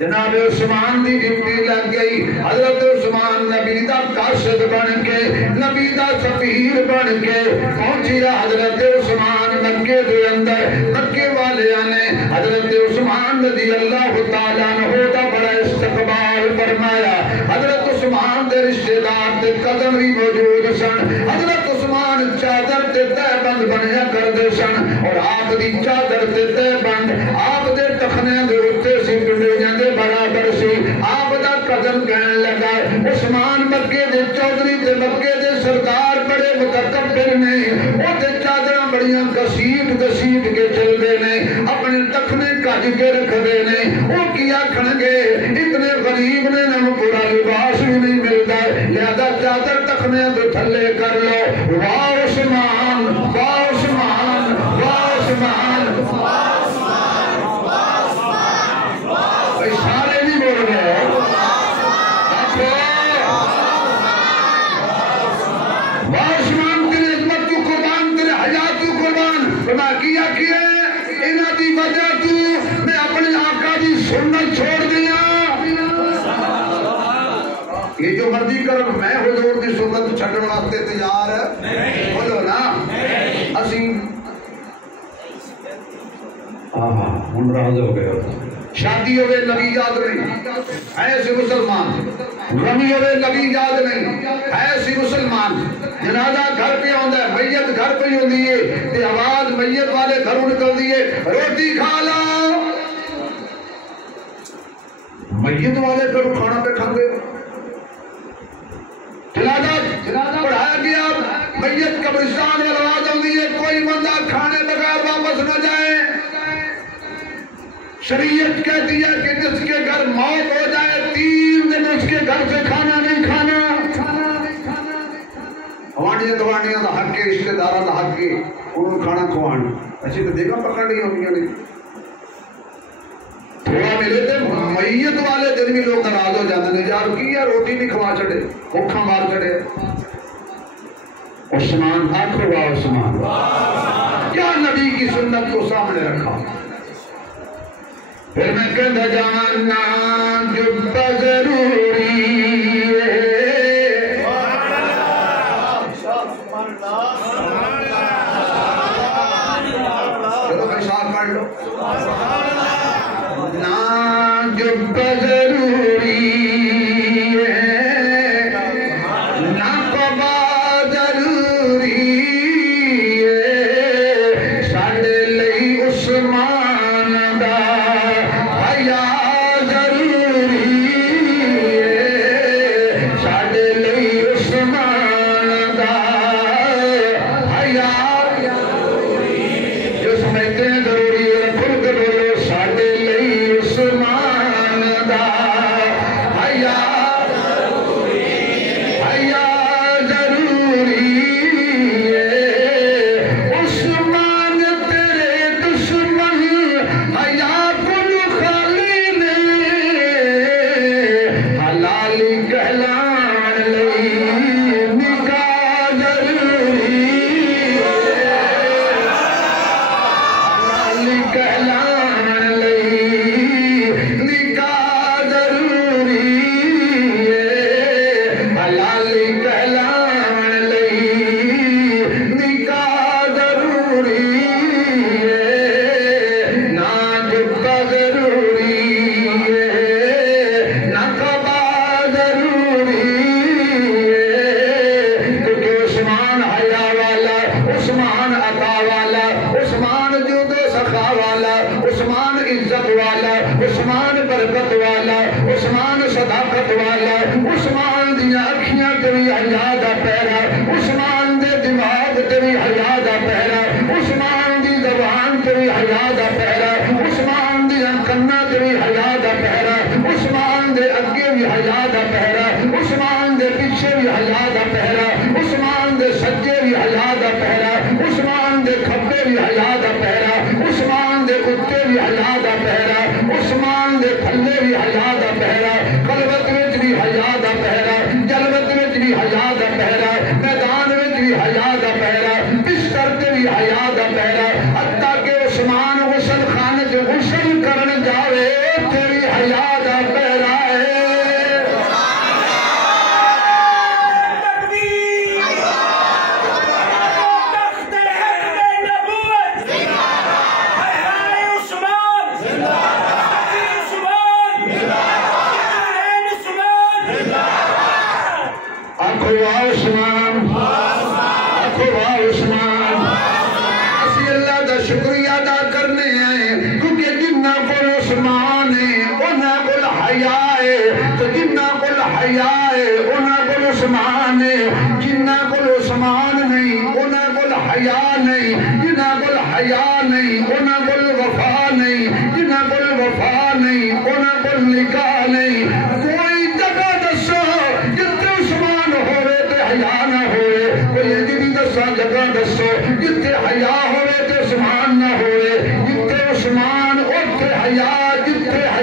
جناب عثمان دی ڈیوٹی لگ گئی حضرت عثمان نبی دا قاصد بن کے نبی دا سفیر بن کے پہنچی حضرت عثمان مکے دے اندر مکے والیاں نے حضرت عثمان رضی اللہ تعالیٰ عنہ دا بڑا استقبال فرمایا حضرت عثمان دے رشتہ دار تے قدم بھی موجود سن حضرت عثمان چادر تے تہ بند بنیا کردے سن اور آپ دی چادر تے تہ بند آپ دے تخنے دے اوتے سی پنڈیاں دے برابر سی آپ دا قدم کہنے لگا عثمان مکے دے چودھری تے مکے دے سردار بڑے متکبر نے او تے چادراں بڑیاں گسیٹ کے چل دے نے اپنے تخنے کج کے رکھ دینے وہ کیا کھنگے اتنے غریب نے نم پورا لباس بھی نہیں ملتا لہذا چادر تخنے تو تھلے کر لو واہ عثمان واہ عثمان واہ عثمان بھائی سارے نہیں بول گئے واہ عثمان تیرے عظمت کی قربان تیرے حیات کی قربان فرما کیا انہاں دی وجہ تو میں اپنے آقا دی سنت چھوڑ دیا یہ جو مرضی کرو میں حضور دی سنت چھڑن واسطے تیار ہے بولو نا اسی ہن راز ہو گئے شادی ہوئے نبی یاد نہیں ایسے مسلمان غمی ہوئے نبی یاد نہیں ایسے مسلمان جنازہ گھر پہ آندا ہے میت گھر پہ ہی ہوندی ہے تے آواز میت والے گھروں نکلدی ہے روٹی کھا لا میت والے گھروں کھانا پہ کھاندے جنازہ پڑھایا گیا میت قبرستان میں آواز آندی ہے کوئی بندہ کھانے بغیر واپس نہ جائے شریعت کہتی ہے کہ جس کے گھر موت ہو جائے 3 دن اس کے گھر سے کھانا نہیں کھانا ہماریاں دوانیاں دا حق کے رشتہ داراں دا حق کے انہوں کھانا کھوان ایسی تو دیکھا پکڑ نہیں ہوگی نہیں تھوڑا ملے تھے میت والے دن بھی لوگ ناراض ہو جاتے ہیں یار کی یا روٹی بھی کھوا چڑے بھوکا مار چڑے عثمان آخر وا عثمان کیا نبی کی سنت کو سامنے رکھا پھر میں کہتا جانا جبہ ضروری ہے چلو بھائی صاحب پڑھ لو نا جبہ ضروری ہے نا قبا ضروری ہے ساڑھے لئی عثمان دا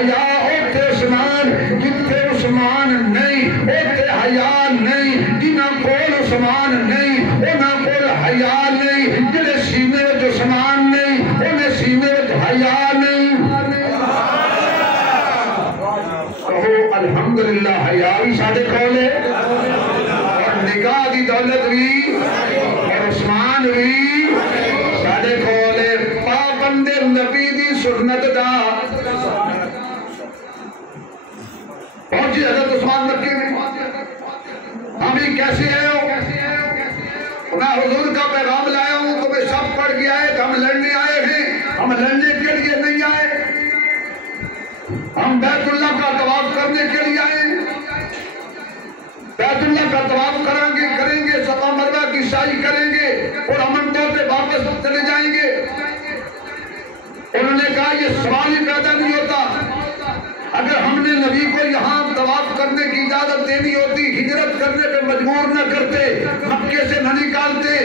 حیا اوتھے عثمان، جتھے عثمان نہیں اوتھے حیا نہیں، جنہاں کول عثمان نہیں انہاں کول حیا نہیں، جڑے سینے وچ عثمان نہیں انہیں سینے وچ حیا نہیں۔ کہو الحمدللہ حیا بھی ساڈے کول ہے، اور نگاہ دی دولت بھی، اور عثمان بھی ساڈے کول ہے۔ پابند نبی دی سنت دا پہنچی حضرت عثمان مکی میں، ہم بھی کیسے آئے ہو؟ میں حضور کا پیغام لایا ہوں، تمہیں سب پڑھ کے آئے کہ ہم لڑنے آئے ہیں، ہم لڑنے کے لیے نہیں آئے، ہم بیت اللہ کا طواف کرنے کے لیے آئے ہیں، بیت اللہ کا طواف کریں گے، صفا مروہ کی سعی کریں گے اور امن طور پہ واپس چلے جائیں گے۔ انہوں نے کہا یہ سوال ہی پیدا نہیں ہوتا، اگر ہم نے نبی کو یہاں طواف کرنے کی اجازت دینی ہوتی، ہجرت کرنے پہ مجبور نہ کرتے، مکے سے نہ نکالتے،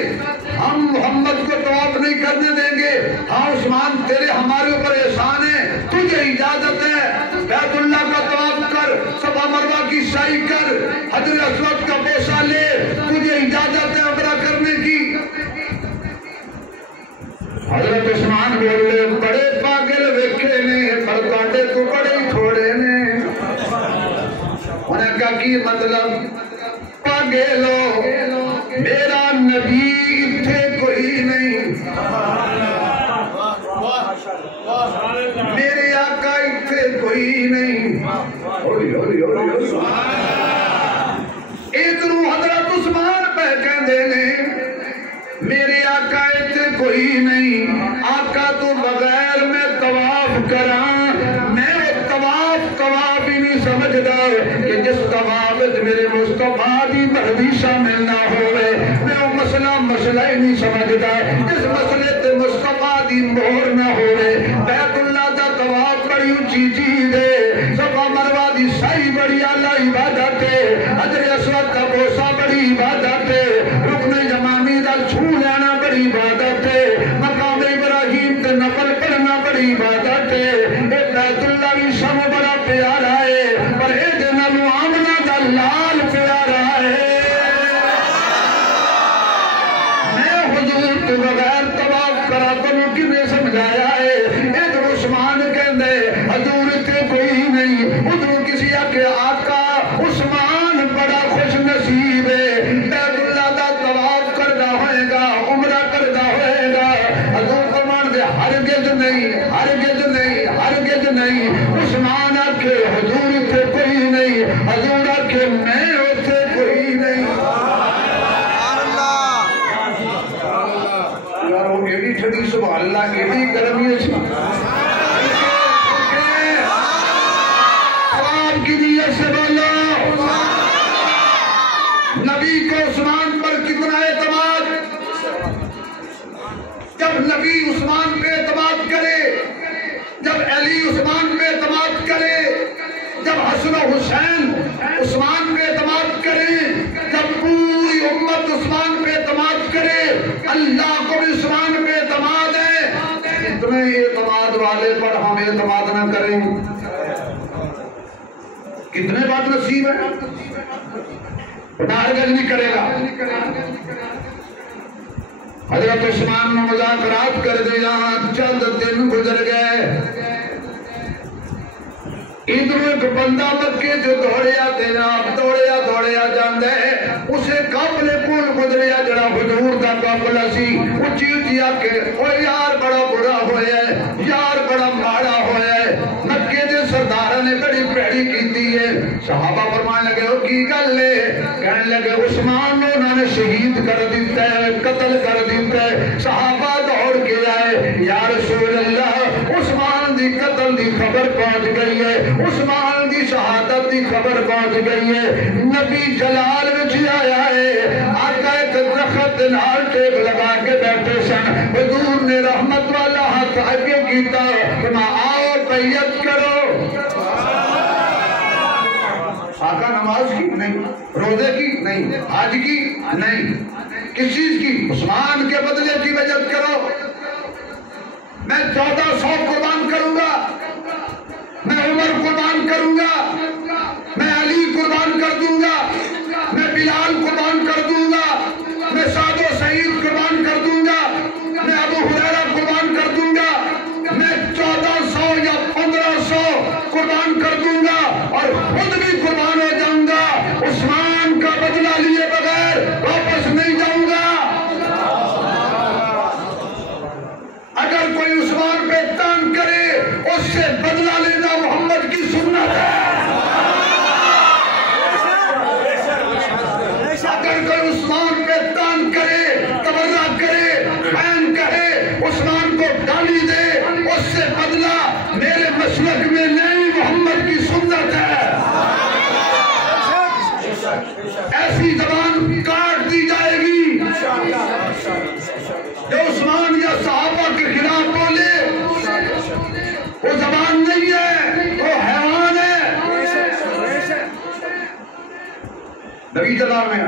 ہم محمد کو طواف نہیں کرنے دیں گے۔ ہاں عثمان تیرے ہمارے اوپر احسان ہے، تجھے اجازت ہے بیت اللہ کا طواف کر، صفا مروہ کی سعی کر، حجر اسود کا بوسہ لے، تجھے اجازت ہے عمرہ کرنے کی۔ حضرت عثمان بولے بڑے پاگل ویکھے نے پر کاٹے تو بڑے ہی تھوڑے نے۔ انہیں کہا کہ مطلب پاگلو میرا نبی اتھے کوئی نہیں، میرے آقا اتھے کوئی نہیں۔ ادھروں حضرت عثمان پہ کہندے نے میرے آقا اتھے کوئی نہیں، آقا تو بغیر میں طواف کراں، میں وہ طواف ہی نہیں سمجھدا کہ جس طواف میرے مصطفیٰ دی مرضی شامل نہ ہوئے، میں وہ مسئلہ ہی نہیں سمجھدا جس مسئلے تے مصطفیٰ دی مہر نہ ہوئے۔ بیت اللہ دا طواف بڑی اونچی چیز ہے، صفا مروہ دی سعی بڑی اعلیٰ عبادت ہے، حجر اسود کا بوسہ بڑی عبادت ہے، رکن یمانی دا چھو لینا بڑی عبادت ہے، مقام ابراہیم تے نفل پڑھنا بڑی عبادت ہے۔ اے بیت اللہ بھی سب بڑا پیارا ہے، پر اے جنب آمنہ دا لال پیارا ہے۔ میں حضور کے بغیر طواف کرا تو کنے سمجھایا ہے۔ ادھر عثمان کہندے حضور تے کوئی نہیں، ادھر کسی کے آقا عثمان بڑا خوش نصیب ہے، بیت اللہ دا طواف کرنا ہوئے گا، عمرہ کرنا ہوئے گا۔ حضور فرمان دے ہرگز نہیں، ہرگز نہیں، ہرگز نہیں۔ عثمان آکھے حضور تے کوئی نہیں، حضور آکھے میں اتھے کوئی نہیں۔ یارو ایڈی ٹھڑی سبحان اللہ، ایڈی گرمی ہے آپ کی نیت سے بولو۔ نبی کو عثمان پر کتنا اعتماد، جب نبی عثمان پہ اعتماد کرے، جب علی عثمان پہ اعتماد کرے، جب حسن و حسین عثمان پہ اعتماد کرے، جب پوری امت عثمان پہ اعتماد کرے، اللہ کو بھی عثمان پہ اعتماد ہے، اتنے اعتماد والے پر ہم اعتماد نہ کریں، کتنے بات نصیب ہے، ہرگز نہیں کرے گا۔ حضرت عثمان نے مذاکرات کر دیا، چند دن گزر گئے، ادھر ایک بندہ مکے جو دوڑیا جاندے، اسے قافلے کول گزریا جڑا حضور دا قافلہ سی، اچھی اچھی آکے او یار بڑا برا ہویا ہے، یار بڑا ماڑا ہویا ہے، مکے دے سردار نے بڑی پیڑی کیتی ہے۔ صحابہ فرمانے لگے وہ کی گل ہے؟ کہنے لگے عثمان انہوں نے شہید کر دیتا ہے، قتل کر دیتا ہے۔ صحابہ دوڑ کے آئے، یا رسول اللہ عثمان دی قتل دی خبر پہنچ گئی ہے، عثمان دی شہادت دی خبر پہنچ گئی ہے۔ نبی جلال وچ آیا ہے، آقا ایک درخت نال ٹیک لگا کے بیٹھے سن، حضور نے رحمت والا ہاتھ آگے کیتا، فرمایا آؤ بیعت کرو۔ آقا نماز کی نہیں، روزے کی نہیں، حج کی نہیں، کس چیز کی؟ عثمان کے بدلے کی بیعت کرو۔ میں 1400 قربان کروں گا، میں عمر کروں گا، میں علی قربان کر دوں گا، میں بلال قربان کر دوں گا، میں سعد و سعید قربان کر دوں گا، میں ابو ہریرہ قربان کر دوں گا، میں 1400 یا 1500 قربان کر دوں گا اور خود بھی قربان ہو جاؤں گا، عثمان کا بدلہ لیے بغیر واپس نہیں جاؤں گا۔ اگر کوئی عثمان پہ تان کرے اس سے بدلہ لینا محمد کی سنت ہے۔ اگر کوئی عثمان پہ تان کرے، تبرہ کرے، خین کہے، عثمان کو گالی دے، اس سے بدلہ میرے مسلک میں نہیں، محمد کی سنت ہے۔ ایسی زبان کاٹ دی جائے گی جو عثمان یا صحابہ کے خلاف بولے، وہ زبان نہیں ہے، وہ حیوان ہے۔ نبی جلال میں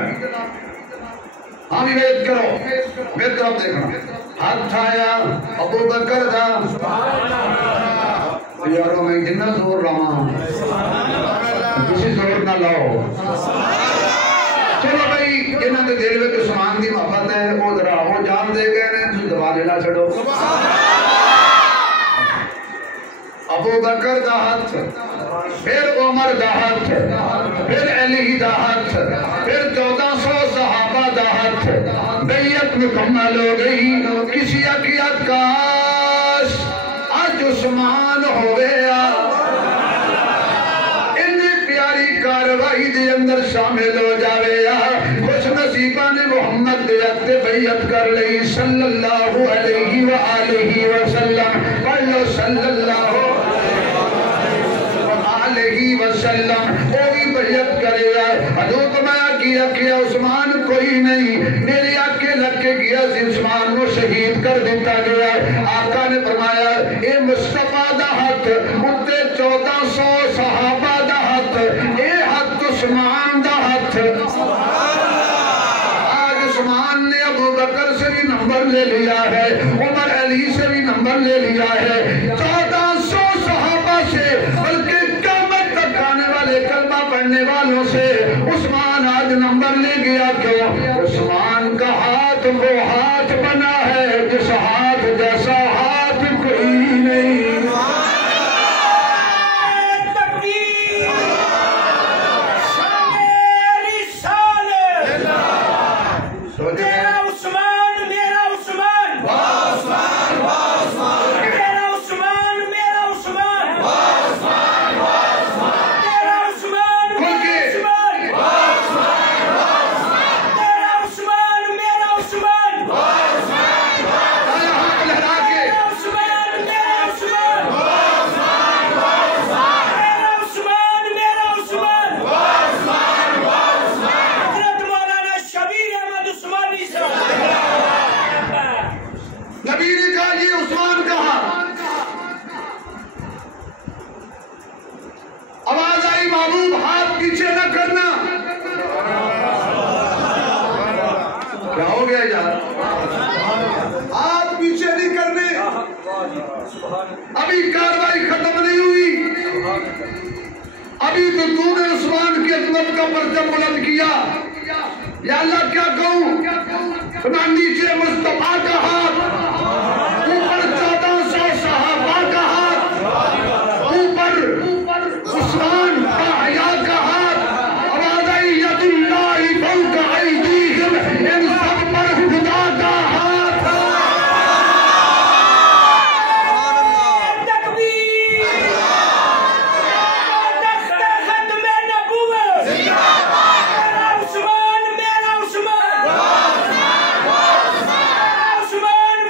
ہاں بھی وید کرو، میرے طرف دیکھنا، ہاتھ آیا ابو بکر دا، یارو میں جنہ زور رہا ہوں، کسی زور نہ لاؤ۔ چلو بھائی جنہ کے دل میں عثمان دی محبت ہے، وہ ذرا وہ جان دے گئے نے، تم زبان نہ چھڑو۔ ابو بکر دا ہاتھ، پھر عمر دا ہاتھ، پھر علی دا ہاتھ، پھر 1400 صحابہ دا ہاتھ، بیعت مکمل ہو گئی۔ کسی عقیدت کاش آج عثمان ہو گیا، اتنی پیاری کاروائی دے اندر شامل ہو جاوے، خوش نصیبہ نے محمد بیعت کر لئی صلی اللہ علیہ وآلہ وسلم۔ پڑھ لو صلی اللہ علیہ وسلم، کوئی بیعت کرے گا، حضرت میں کیا عثمان کوئی نہیں، میرے آنکھیں لگ کے گیا سی، عثمان کو شہید کر دیتا گیا۔ آقا نے فرمایا اے مصطفیٰ دا ہاتھ، مدے 1400 صحابہ دا ہاتھ، اے ہاتھ عثمان دا ہاتھ۔ آج عثمان نے ابو بکر سے بھی نمبر لے لیا ہے، عمر علی سے بھی نمبر لے لیا ہے، 1400 صحابہ سے، بلکہ کلمہ پڑھنے والوں سے عثمان آج نمبر لے گیا۔ کیوں؟ عثمان کا ہاتھ وہ ہاتھ بنا ہے جس ہاتھ جیسا ہاتھ کوئی نہیں۔ ابھی کاروائی ختم نہیں ہوئی، ابھی تو تو نے عثمان کی عظمت کا پرچم بلند کیا۔ یا اللہ کیا کہوں، نیچے مصطفیٰ کا ہاتھ، اوپر 1400 صحابہ کا ہاتھ، اوپر عثمان کا حیا کا ہاتھ، آواز آئی ید اللہ فوق ایدیہم، ان سب پر خدا کا ہاتھ۔ عثمان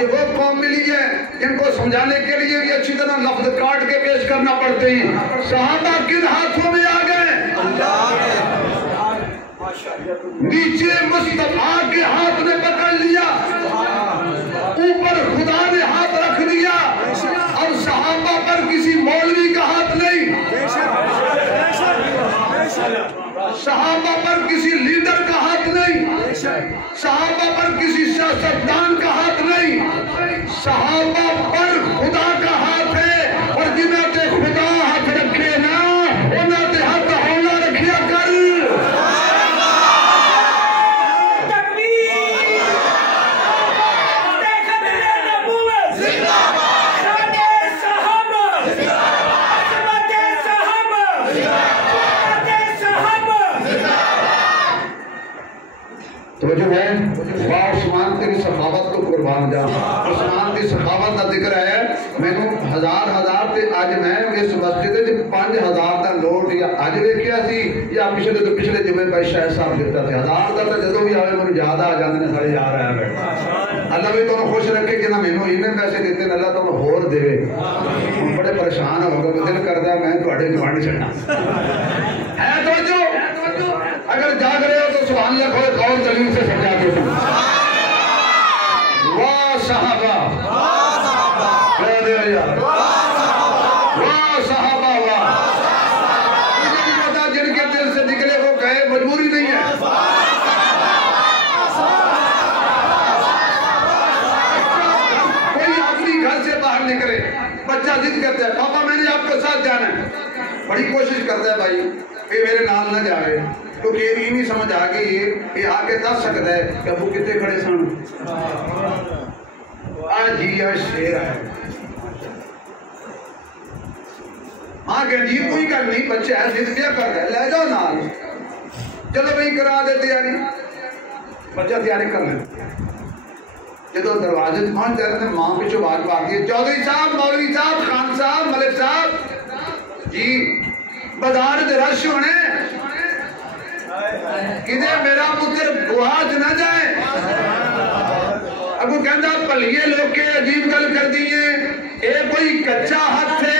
مجھے وہ قوم ملی ہے جن کو سمجھانے کے لیے بھی اچھی طرح لفظ کاٹ کے پیش کرنا پڑتے ہیں. صحابہ کن ہاتھوں میں آ گئے؟ نیچے مصطفیٰ کے ہاتھ نے پکڑ لیا, اوپر خدا نے ہاتھ رکھ دیا, اور صحابہ پر کسی مولوی کا ہاتھ نہیں, صحابہ پر کسی لیڈر کا ہاتھ نہیں, صحابہ پر کسی سیاستدان کا ہاتھ نہیں, صحابہ پر خدا کا ہاتھ ہے. اور جنہاں تے خدا ہاتھ رکھے نا انہاں تے ہاتھ ہونا رکھیا کر. تو جو ہے واہ عثمان تیری سخاوت کو قربان جا. عثمان کی سخاوت کا ذکر ہے. میں نے ہزار تے اج میں اس مسجد وچ 5000 دا نوٹ یا اج ویکھیا سی یا پچھلے جمعے بھائی شاہ صاحب دیتا تے 1000 دا تے جدوں بھی آوے مینوں یاد آ جاندے نے سارے یار آیا بیٹھے. اللہ بھی تانوں خوش رکھے کہ نہ مینوں اینے پیسے دیتے نے اللہ تانوں ہور دیوے. ہن بڑے پریشان ہو گئے, دل کردا میں تواڈے جوان چھڑنا ہے. توجہ اگر جاگ رہے ہو تو سبحان اللہ کھولے قول دلیل سے سمجھا کے دوں. واہ صحابہ, واہ صحابہ, واہ. مجھے نہیں پتا جن کے دل سے نکلے وہ کہے, مجبوری نہیں ہے. کوئی اپنی گھر سے باہر نکلے, بچہ ضد کرتا ہے پاپا میں نے آپ کے ساتھ جانا ہے, بڑی کوشش کرتا ہے بھائی کہ میرے نال نہ جائے, کیونکہ یہ نہیں سمجھ آ گئی یہ آ کے دس سکتا ہے کہ ابو کتنے کھڑے سن. آج یہ شیر ہے. ماں کہ جی کوئی گل نہیں, بچے ہے ضد کیا کر رہے, لے جاؤ نال, چلو بھائی کرا دے تیاری. بچہ تیاری کر لیں. جدو دروازے پہنچ جاتے ہیں ماں پیچھے آواز مارتی ہے, چودھری صاحب, مولوی صاحب, خان صاحب, ملک صاحب جی بازار دے رش ہونے کدھے میرا پتر گواچ نہ جائے. اگو کہندہ پلیے لوگ کے عجیب گل کر دیئے, اے کوئی کچا ہاتھ ہے.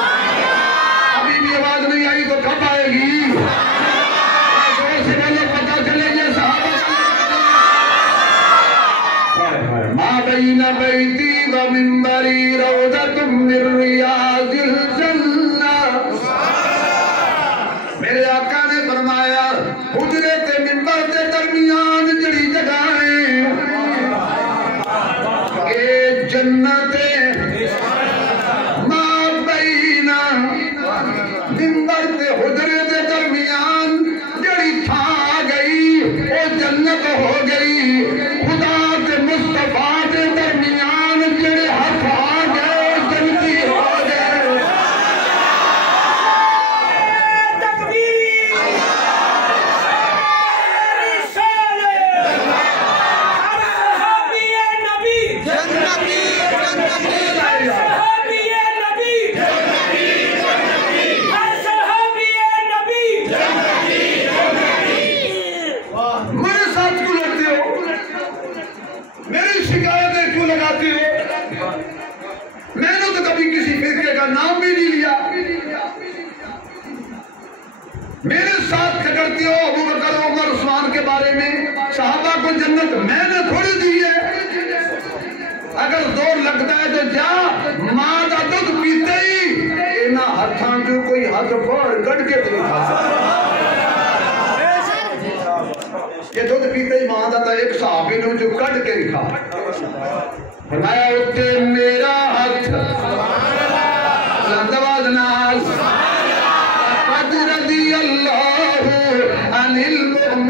ابھی بھی آواز نہیں آئی تو کب آئے گی؟ زور سے بولو پتہ چلے یہ صحابہ. ما بین بیتی و منبری روضۃ من ریاض الجنہ. میرے آقا نے فرمایا حجرے تے منبر کے درمیان جڑی جگہیں اے جنت منبر تے حجرے دے درمیان جڑی تھا گئی وہ جنت ہو گئی. خدا تے مصطفیٰ دے درمیان جڑے ہاتھ آ گئے جنتی ہو گئے. تکبیر صحابی نبی جنتی میں نے تو کبھی کسی فرقے کا نام بھی نہیں لیا. میرے ساتھ کھڑتی ہو ابو بکر عمر عثمان کے بارے میں, صحابہ کو جنت میں نے تھوڑی دی ہے. اگر زور لگتا ہے تو جا ماں کا دودھ پیتے ہی اینا ہاتھاں جو کوئی ہاتھ پھوڑ گڑ کے تو کھا سکتا. یہ دودھ پیتے ہی ماں کا ایک صحابی نے جو کٹ کے کھا. فرمایا اتے میرا ہاتھ لندواز ناز قد رضی اللہ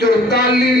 44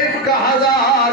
1000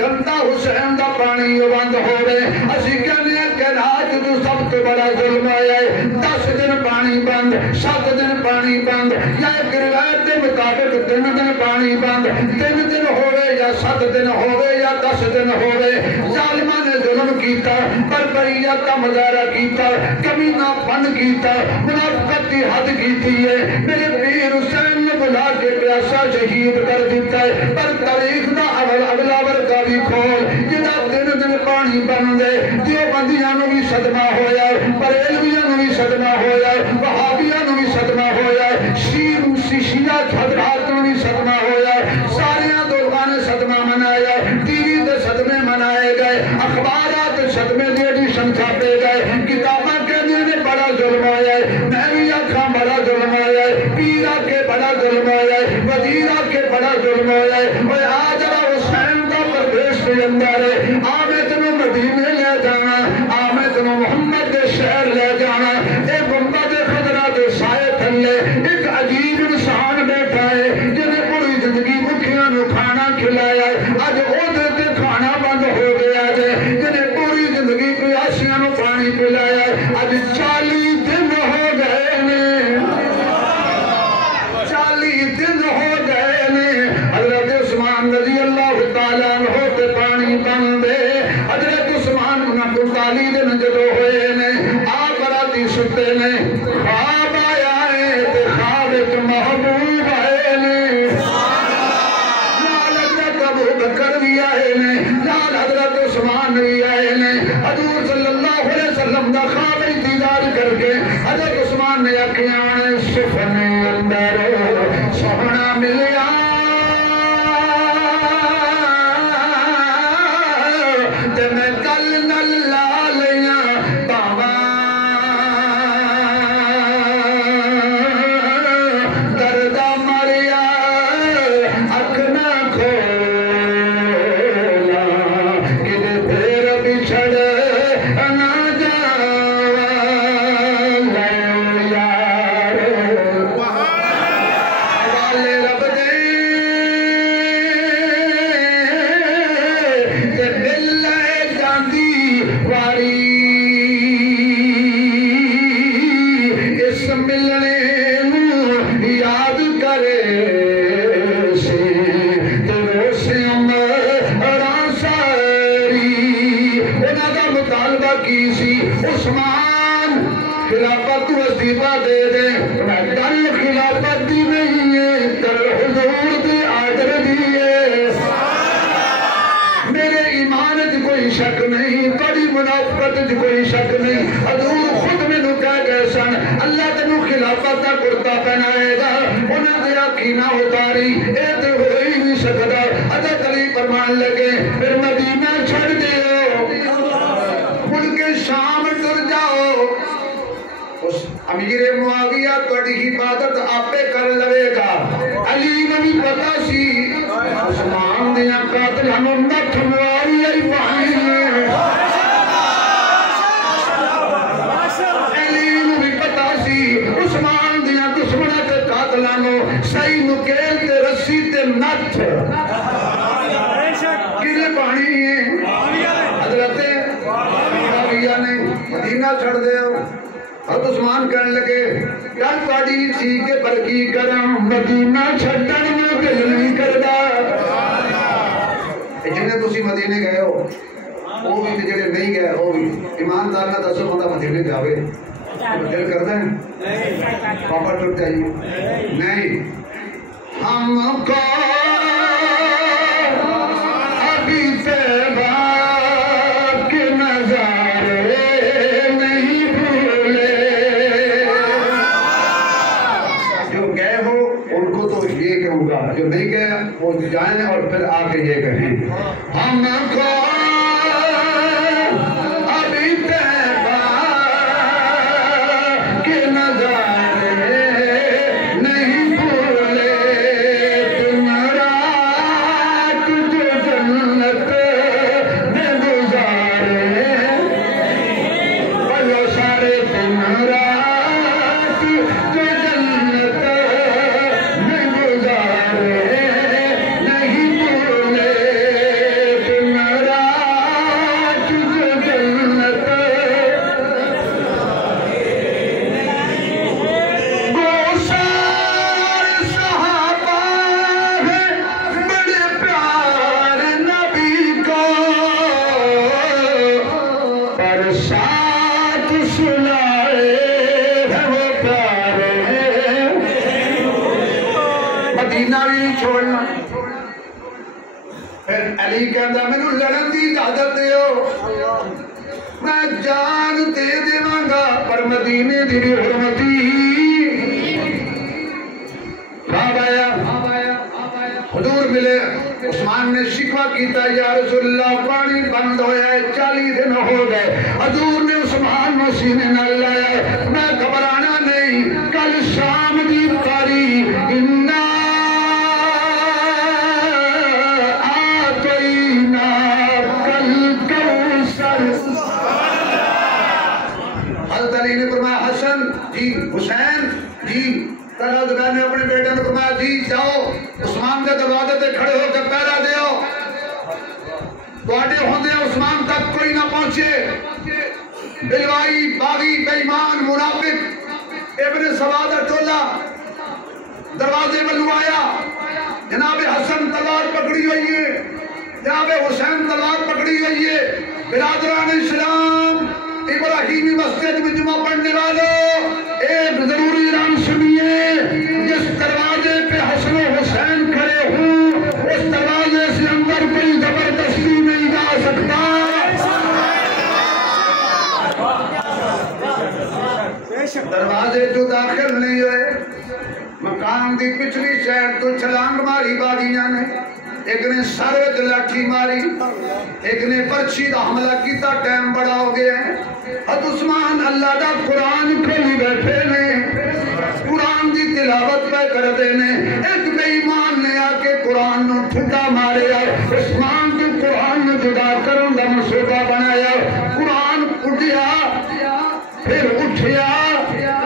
گندا حسین دا پانی بند ہوئے اسی کہنے کہ آج تو سب تو بڑا ظلم آیا ہے 10 دن پانی بند 7 دن پانی بند یا ایک روایت کے مطابق 3 دن پانی بند 3 دن ہوئے یا 7 دن ہوئے یا 10 دن ہوئے ظالمہ نے ظلم کیتا بربریت کا مظاہرہ کیتا کمینہ پن کیتا منافقت کی حد کیتی ہے میرے پیر حسین نے بلا کے پیاسا شہید کر دیتا ہے پر تاریخ دا اگلاور کا بھی کھول جدا 3 دن پانی بن دے دیوبندیاں نو بھی صدمہ ہویا بریلویاں نو بھی صدمہ ہویا وہابیاں نو بھی صدمہ ہویا شیعہ حضرات نو بھی صدمہ ہویا ساریاں لوگاں نے صدمہ منایا ٹی وی دے صدمے منائے گئے اخبارات صدمے دے ایڈیشن چھاپے گئے کتاباں کہنے نے بڑا ظلم آیا ہے میں بھی آکھاں بڑا ظلم آیا ہے پیر آکے بڑا ظلم آیا ہے وزیر آکے بڑا ظلم آیا ہے وہ آج را حسین دا پردیش کے اندر ہے آمد نو مدینے لے جانا آمد نو محمد کے شہر لے جانا اے گنبد خضرا کے سائے تھلے ایک عجیب انسان بیٹھا ہے جنہیں پوری زندگی مکھیاں نو کھانا کھلایا ہے آج عہدے تے کھانا بند ہو گیا ہے جنہیں پوری زندگی پیاسیاں نو پانی پلایا ہے آج 40 دن ہو گئے نے 40 دن ہو گئے نے حضرت عثمان رضی اللہ تعالیٰ عنہ تے پانی بندے حضرت عثمان 39 دن جدو ہوئے نے آپ براتی ستے نے خواب آیا ہے تے خواب ایک محبوب آئے نے لال حضرت ابو بکر بھی آئے نے لال حضرت عثمان بھی آئے نے حضور صلی اللہ علیہ وسلم دا خواب دیدار کر کے حضرت عثمان نے اکھیاں سفنے اندر سونا ملیا تے میں کل نل لالیاں باواں دردہ مریا اکھ نہ کھولا کدے پھر بچھڑ نہ جاوا لے یار والے رب دے تے دل لے جاندی واری اس ملنے نو یاد کرے سے تیرے سے عمراں ساری انہاں دا مطالبہ کی سی عثمان خلافت وظیفہ دے دے میں کل خلافت دی نہیں ہے کل حضور دی آدر دی ہے میرے ایمان دی کوئی شک نہیں بڑی منافقت دی کوئی شک نہیں حضور خود میں نو کہہ گئے سن اللہ تنو خلافت دا کرتا پہنائے گا انہاں دے آنکھی نہ اتاری اے تے ہوئی نہیں سکتا حضرت علی فرمان لگے پھر مدینہ چھڑ دیو ملک شام ٹر جاؤ اس امیر معاویہ توڑی حفاظت آپے کر لوے گا علی نے بھی پتا سی عثمان دیا قاتل ہم نٹھ معاویہ ہی پانی علی نے بھی پتا سی عثمان دیا دشمنہ کے قاتلانو صحیح نکیل تے رسی تے نٹھ کنے پانی ہے حضرت معاویہ نے مدینہ چھڑ دے حضرت عثمان کہنے لگے کل پاڑی سی کے بلکی کرم مدینہ چھڑن میں دل نہیں کردہ جنہیں تسی مدینے گئے ہو وہ بھی جنہیں نہیں گئے ہو بھی ایماندار نہ دسو بندہ مدینے جاوے دل کرتا ہے پاپا ٹوٹ جائیے نہیں ہم کو ابھی سے بات کے نظارے نہیں بھولے جو گئے ہو ان کو تو یہ کہوں گا جو نہیں گئے وہ جائیں اور پھر آ کے یہ کہیں ہم کو ابھی تیبہ کے نظارے نہیں بھولے تم رات جو جنت میں گزارے بلو سارے تم رات جو جنت میں گزارے نہیں بھولے علی کہندا مینوں لڑن دی اجازت دیو میں جان دے دیواں گا پر مدینے دی حرمتی حضور ملے عثمان نے شکوہ کیتا یا رسول اللہ پانی بند ہویا ہے 40 دن ہو گئے حضور نے عثمان کو سینے نہ لایا میں گھبرانا نہیں کل شام دی تاری انا آتینا کل کوثر حضرت علی نے فرمایا حسن جی حسین جی نے اپنے بیٹے نے فرمایا جی جاؤ عثمان کے دروازے تے کھڑے ہو کے پہرا دیو تواڈے ہوندے عثمان تک کوئی نہ پہنچے بلوائی باغی بے ایمان منافق ابن سواد ٹولہ دروازے میں لوایا جناب حسن تلوار پکڑی ہوئی ہے جناب حسین تلوار پکڑی ہوئی ہے برادران اسلام ابراہیمی مسجد میں جمعہ پڑھنے والوں ایک ضروری اعلان سنیے جس دروازے پہ حسن و حسین کھڑے ہوں اس دروازے سے اندر کوئی زبردستی نہیں جا سکتا دروازے جو داخل نہیں ہوئے مکان دی پچھلی شہر تو چھلانگ ماری باغیاں نے ایک نے سر وچ لاٹھی ماری ایک نے پرچھی دا حملہ کیتا ٹائم بڑا ہو گیا ہے حضرت عثمان اللہ دا قرآن کھولی بیٹھے نے قرآن دی تلاوت پہ کردے نے ایک بے ایمان نے آ کے قرآن نو ٹھڈا ماریا عثمان کے قرآن نے جدا کرن دا منصوبہ بنایا قرآن اٹھیا پھر اٹھیا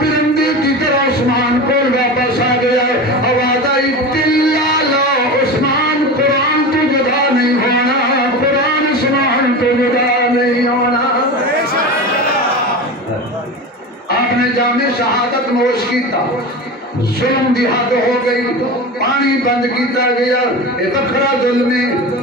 پرندے کی طرح عثمان کو واپس آ گیا آواز آئی تلا لو عثمان قرآن تو جدا نہیں ہونا قرآن عثمان تو جدا نہیں ہونا آپ نے جامع شہادت نوش کیتا ظلم دی حد ہو گئی پانی بند کیتا گیا اے وکھرا ظلم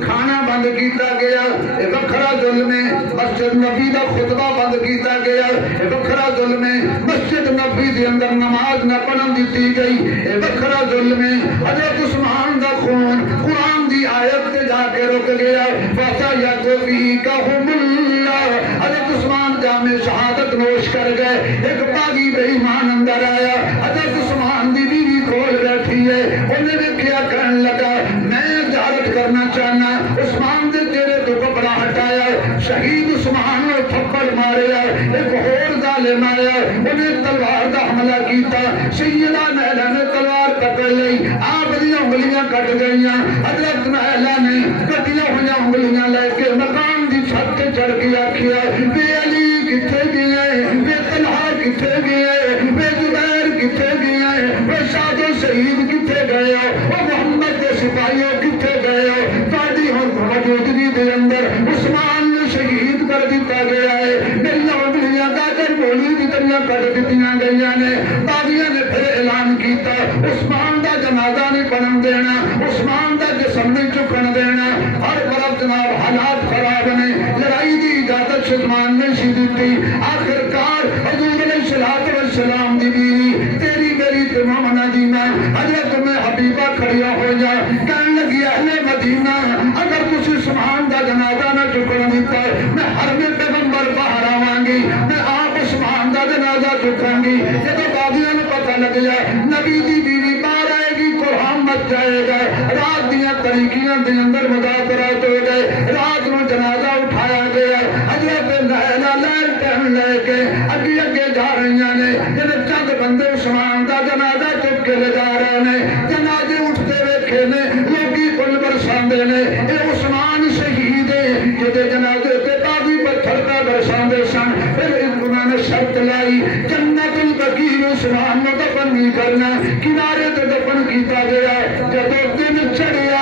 کھانا بند کیتا گیا اے وکھرا ظلم مسجد نبی دا خطبہ بند کیتا گیا اے وکھرا ظلم مسجد نبی دے اندر نماز نہ پڑھن دتی گئی اے وکھرا ظلم حضرت عثمان دا خون قرآن دی آیت تے جا کے رک گیا فاتا یا کوئی کہم اللہ حضرت عثمان جامع شہادت نوش کر گئے ایک باغی بے ایمان اندر آیا حضرت عثمان دی بیوی کھول بیٹھی ہے انہیں دیکھیا کہنے لگا میں اجازت کرنا چاہنا عثمان دے تیرے تو کپڑا ہٹایا شہید عثمان نے تھپڑ ماریا ایک اور ظالم آیا انہیں تلوار دا حملہ کیتا سیدہ نہلہ نے تلوار پکڑ لئی آپ دی انگلیاں کٹ گئیاں حضرت نہلہ نے کٹیاں ہوئی انگلیاں لے کے مکان دی چھت کے چڑھ گیا کیا بے علی کتھے گئے بے طلحہ کتھے گئے بے زبیر کتھے گئے بے شاد و شہید کتھے گئے وہ محمد کے سپاہیوں کتھے گئے تاڑی اور موجودگی دے اندر عثمان نے شہید کر دیتا گیا ہے میری انگلیاں داگر بولی دی طرح کٹ دیتیاں گئیاں نے باغیاں نے پھر اعلان کیتا عثمان دا جنازہ نہیں پڑھن دینا عثمان دا جسم نہیں چکن دینا ہر طرف جناب حالات خراب نے لڑائی دی اجازت عثمان نے سی دیتی آخرکار حضور علیہ السلام دی بیوی تیری میری تمامنا دینا حضرت میں حبیبہ کھڑیا ہو جا کہنے لگی اہل مدینہ اگر کچھ عثمان دا جنازہ نہ چکن دیتا میں ہر میں پیغمبر باہر آوان گی میں آپ عثمان دا جنازہ چکن گی یہ تو باغیوں نے پتہ لگ جائے نبی دی بیوی باہر آئے گی قرآن مت جائے گا رات دیاں طریقیاں دے اندر مذاکرات ہو گئے رات میں جنازہ اٹھایا گیا حضرت نہلہ لائن ٹہن لے کے اگے اگے جا رہیاں نے جنہیں چند بندے عثمان دا جنازہ چک کے لے جا رہے ہیں جنازے اٹھتے ویکھے نے لوگی پل برساندے نے اے عثمان شہید ہے جدے جنازے تے باغی پتھر کا برساندے سن پھر انہوں نے شرط لائی جنت البقیع عثمان نے دفن نہیں کرنا کنارے تے دفن کیتا گیا جدو دن چڑھیا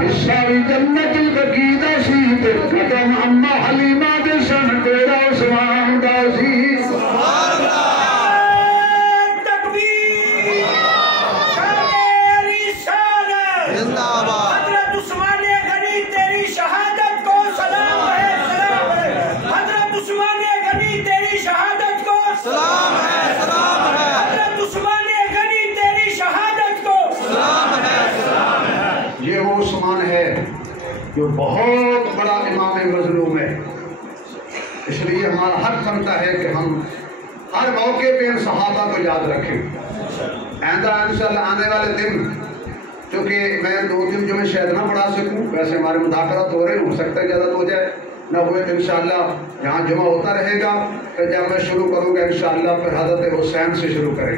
حصہ جنت البقیع دا سی تے قدم اما حلیمہ دے سن تیرا عثمان دا سی جو بہت بڑا امام مظلوم ہے. اس لیے ہمارا حق بنتا ہے کہ ہم ہر موقع پہ ان صحابہ کو یاد رکھیں. آئندہ انشاءاللہ آنے والے دن، چونکہ میں 2-3 جمعے شاید نہ پڑھا سکوں، ویسے ہمارے مذاکرات ہو رہے ہیں، ہو سکتا ہے اجازت ہو جائے، نہ ہوئے تو انشاءاللہ یہاں جمعہ ہوتا رہے گا. پھر جب میں شروع کروں گا انشاءاللہ پھر حضرت حسین سے شروع کریں گے.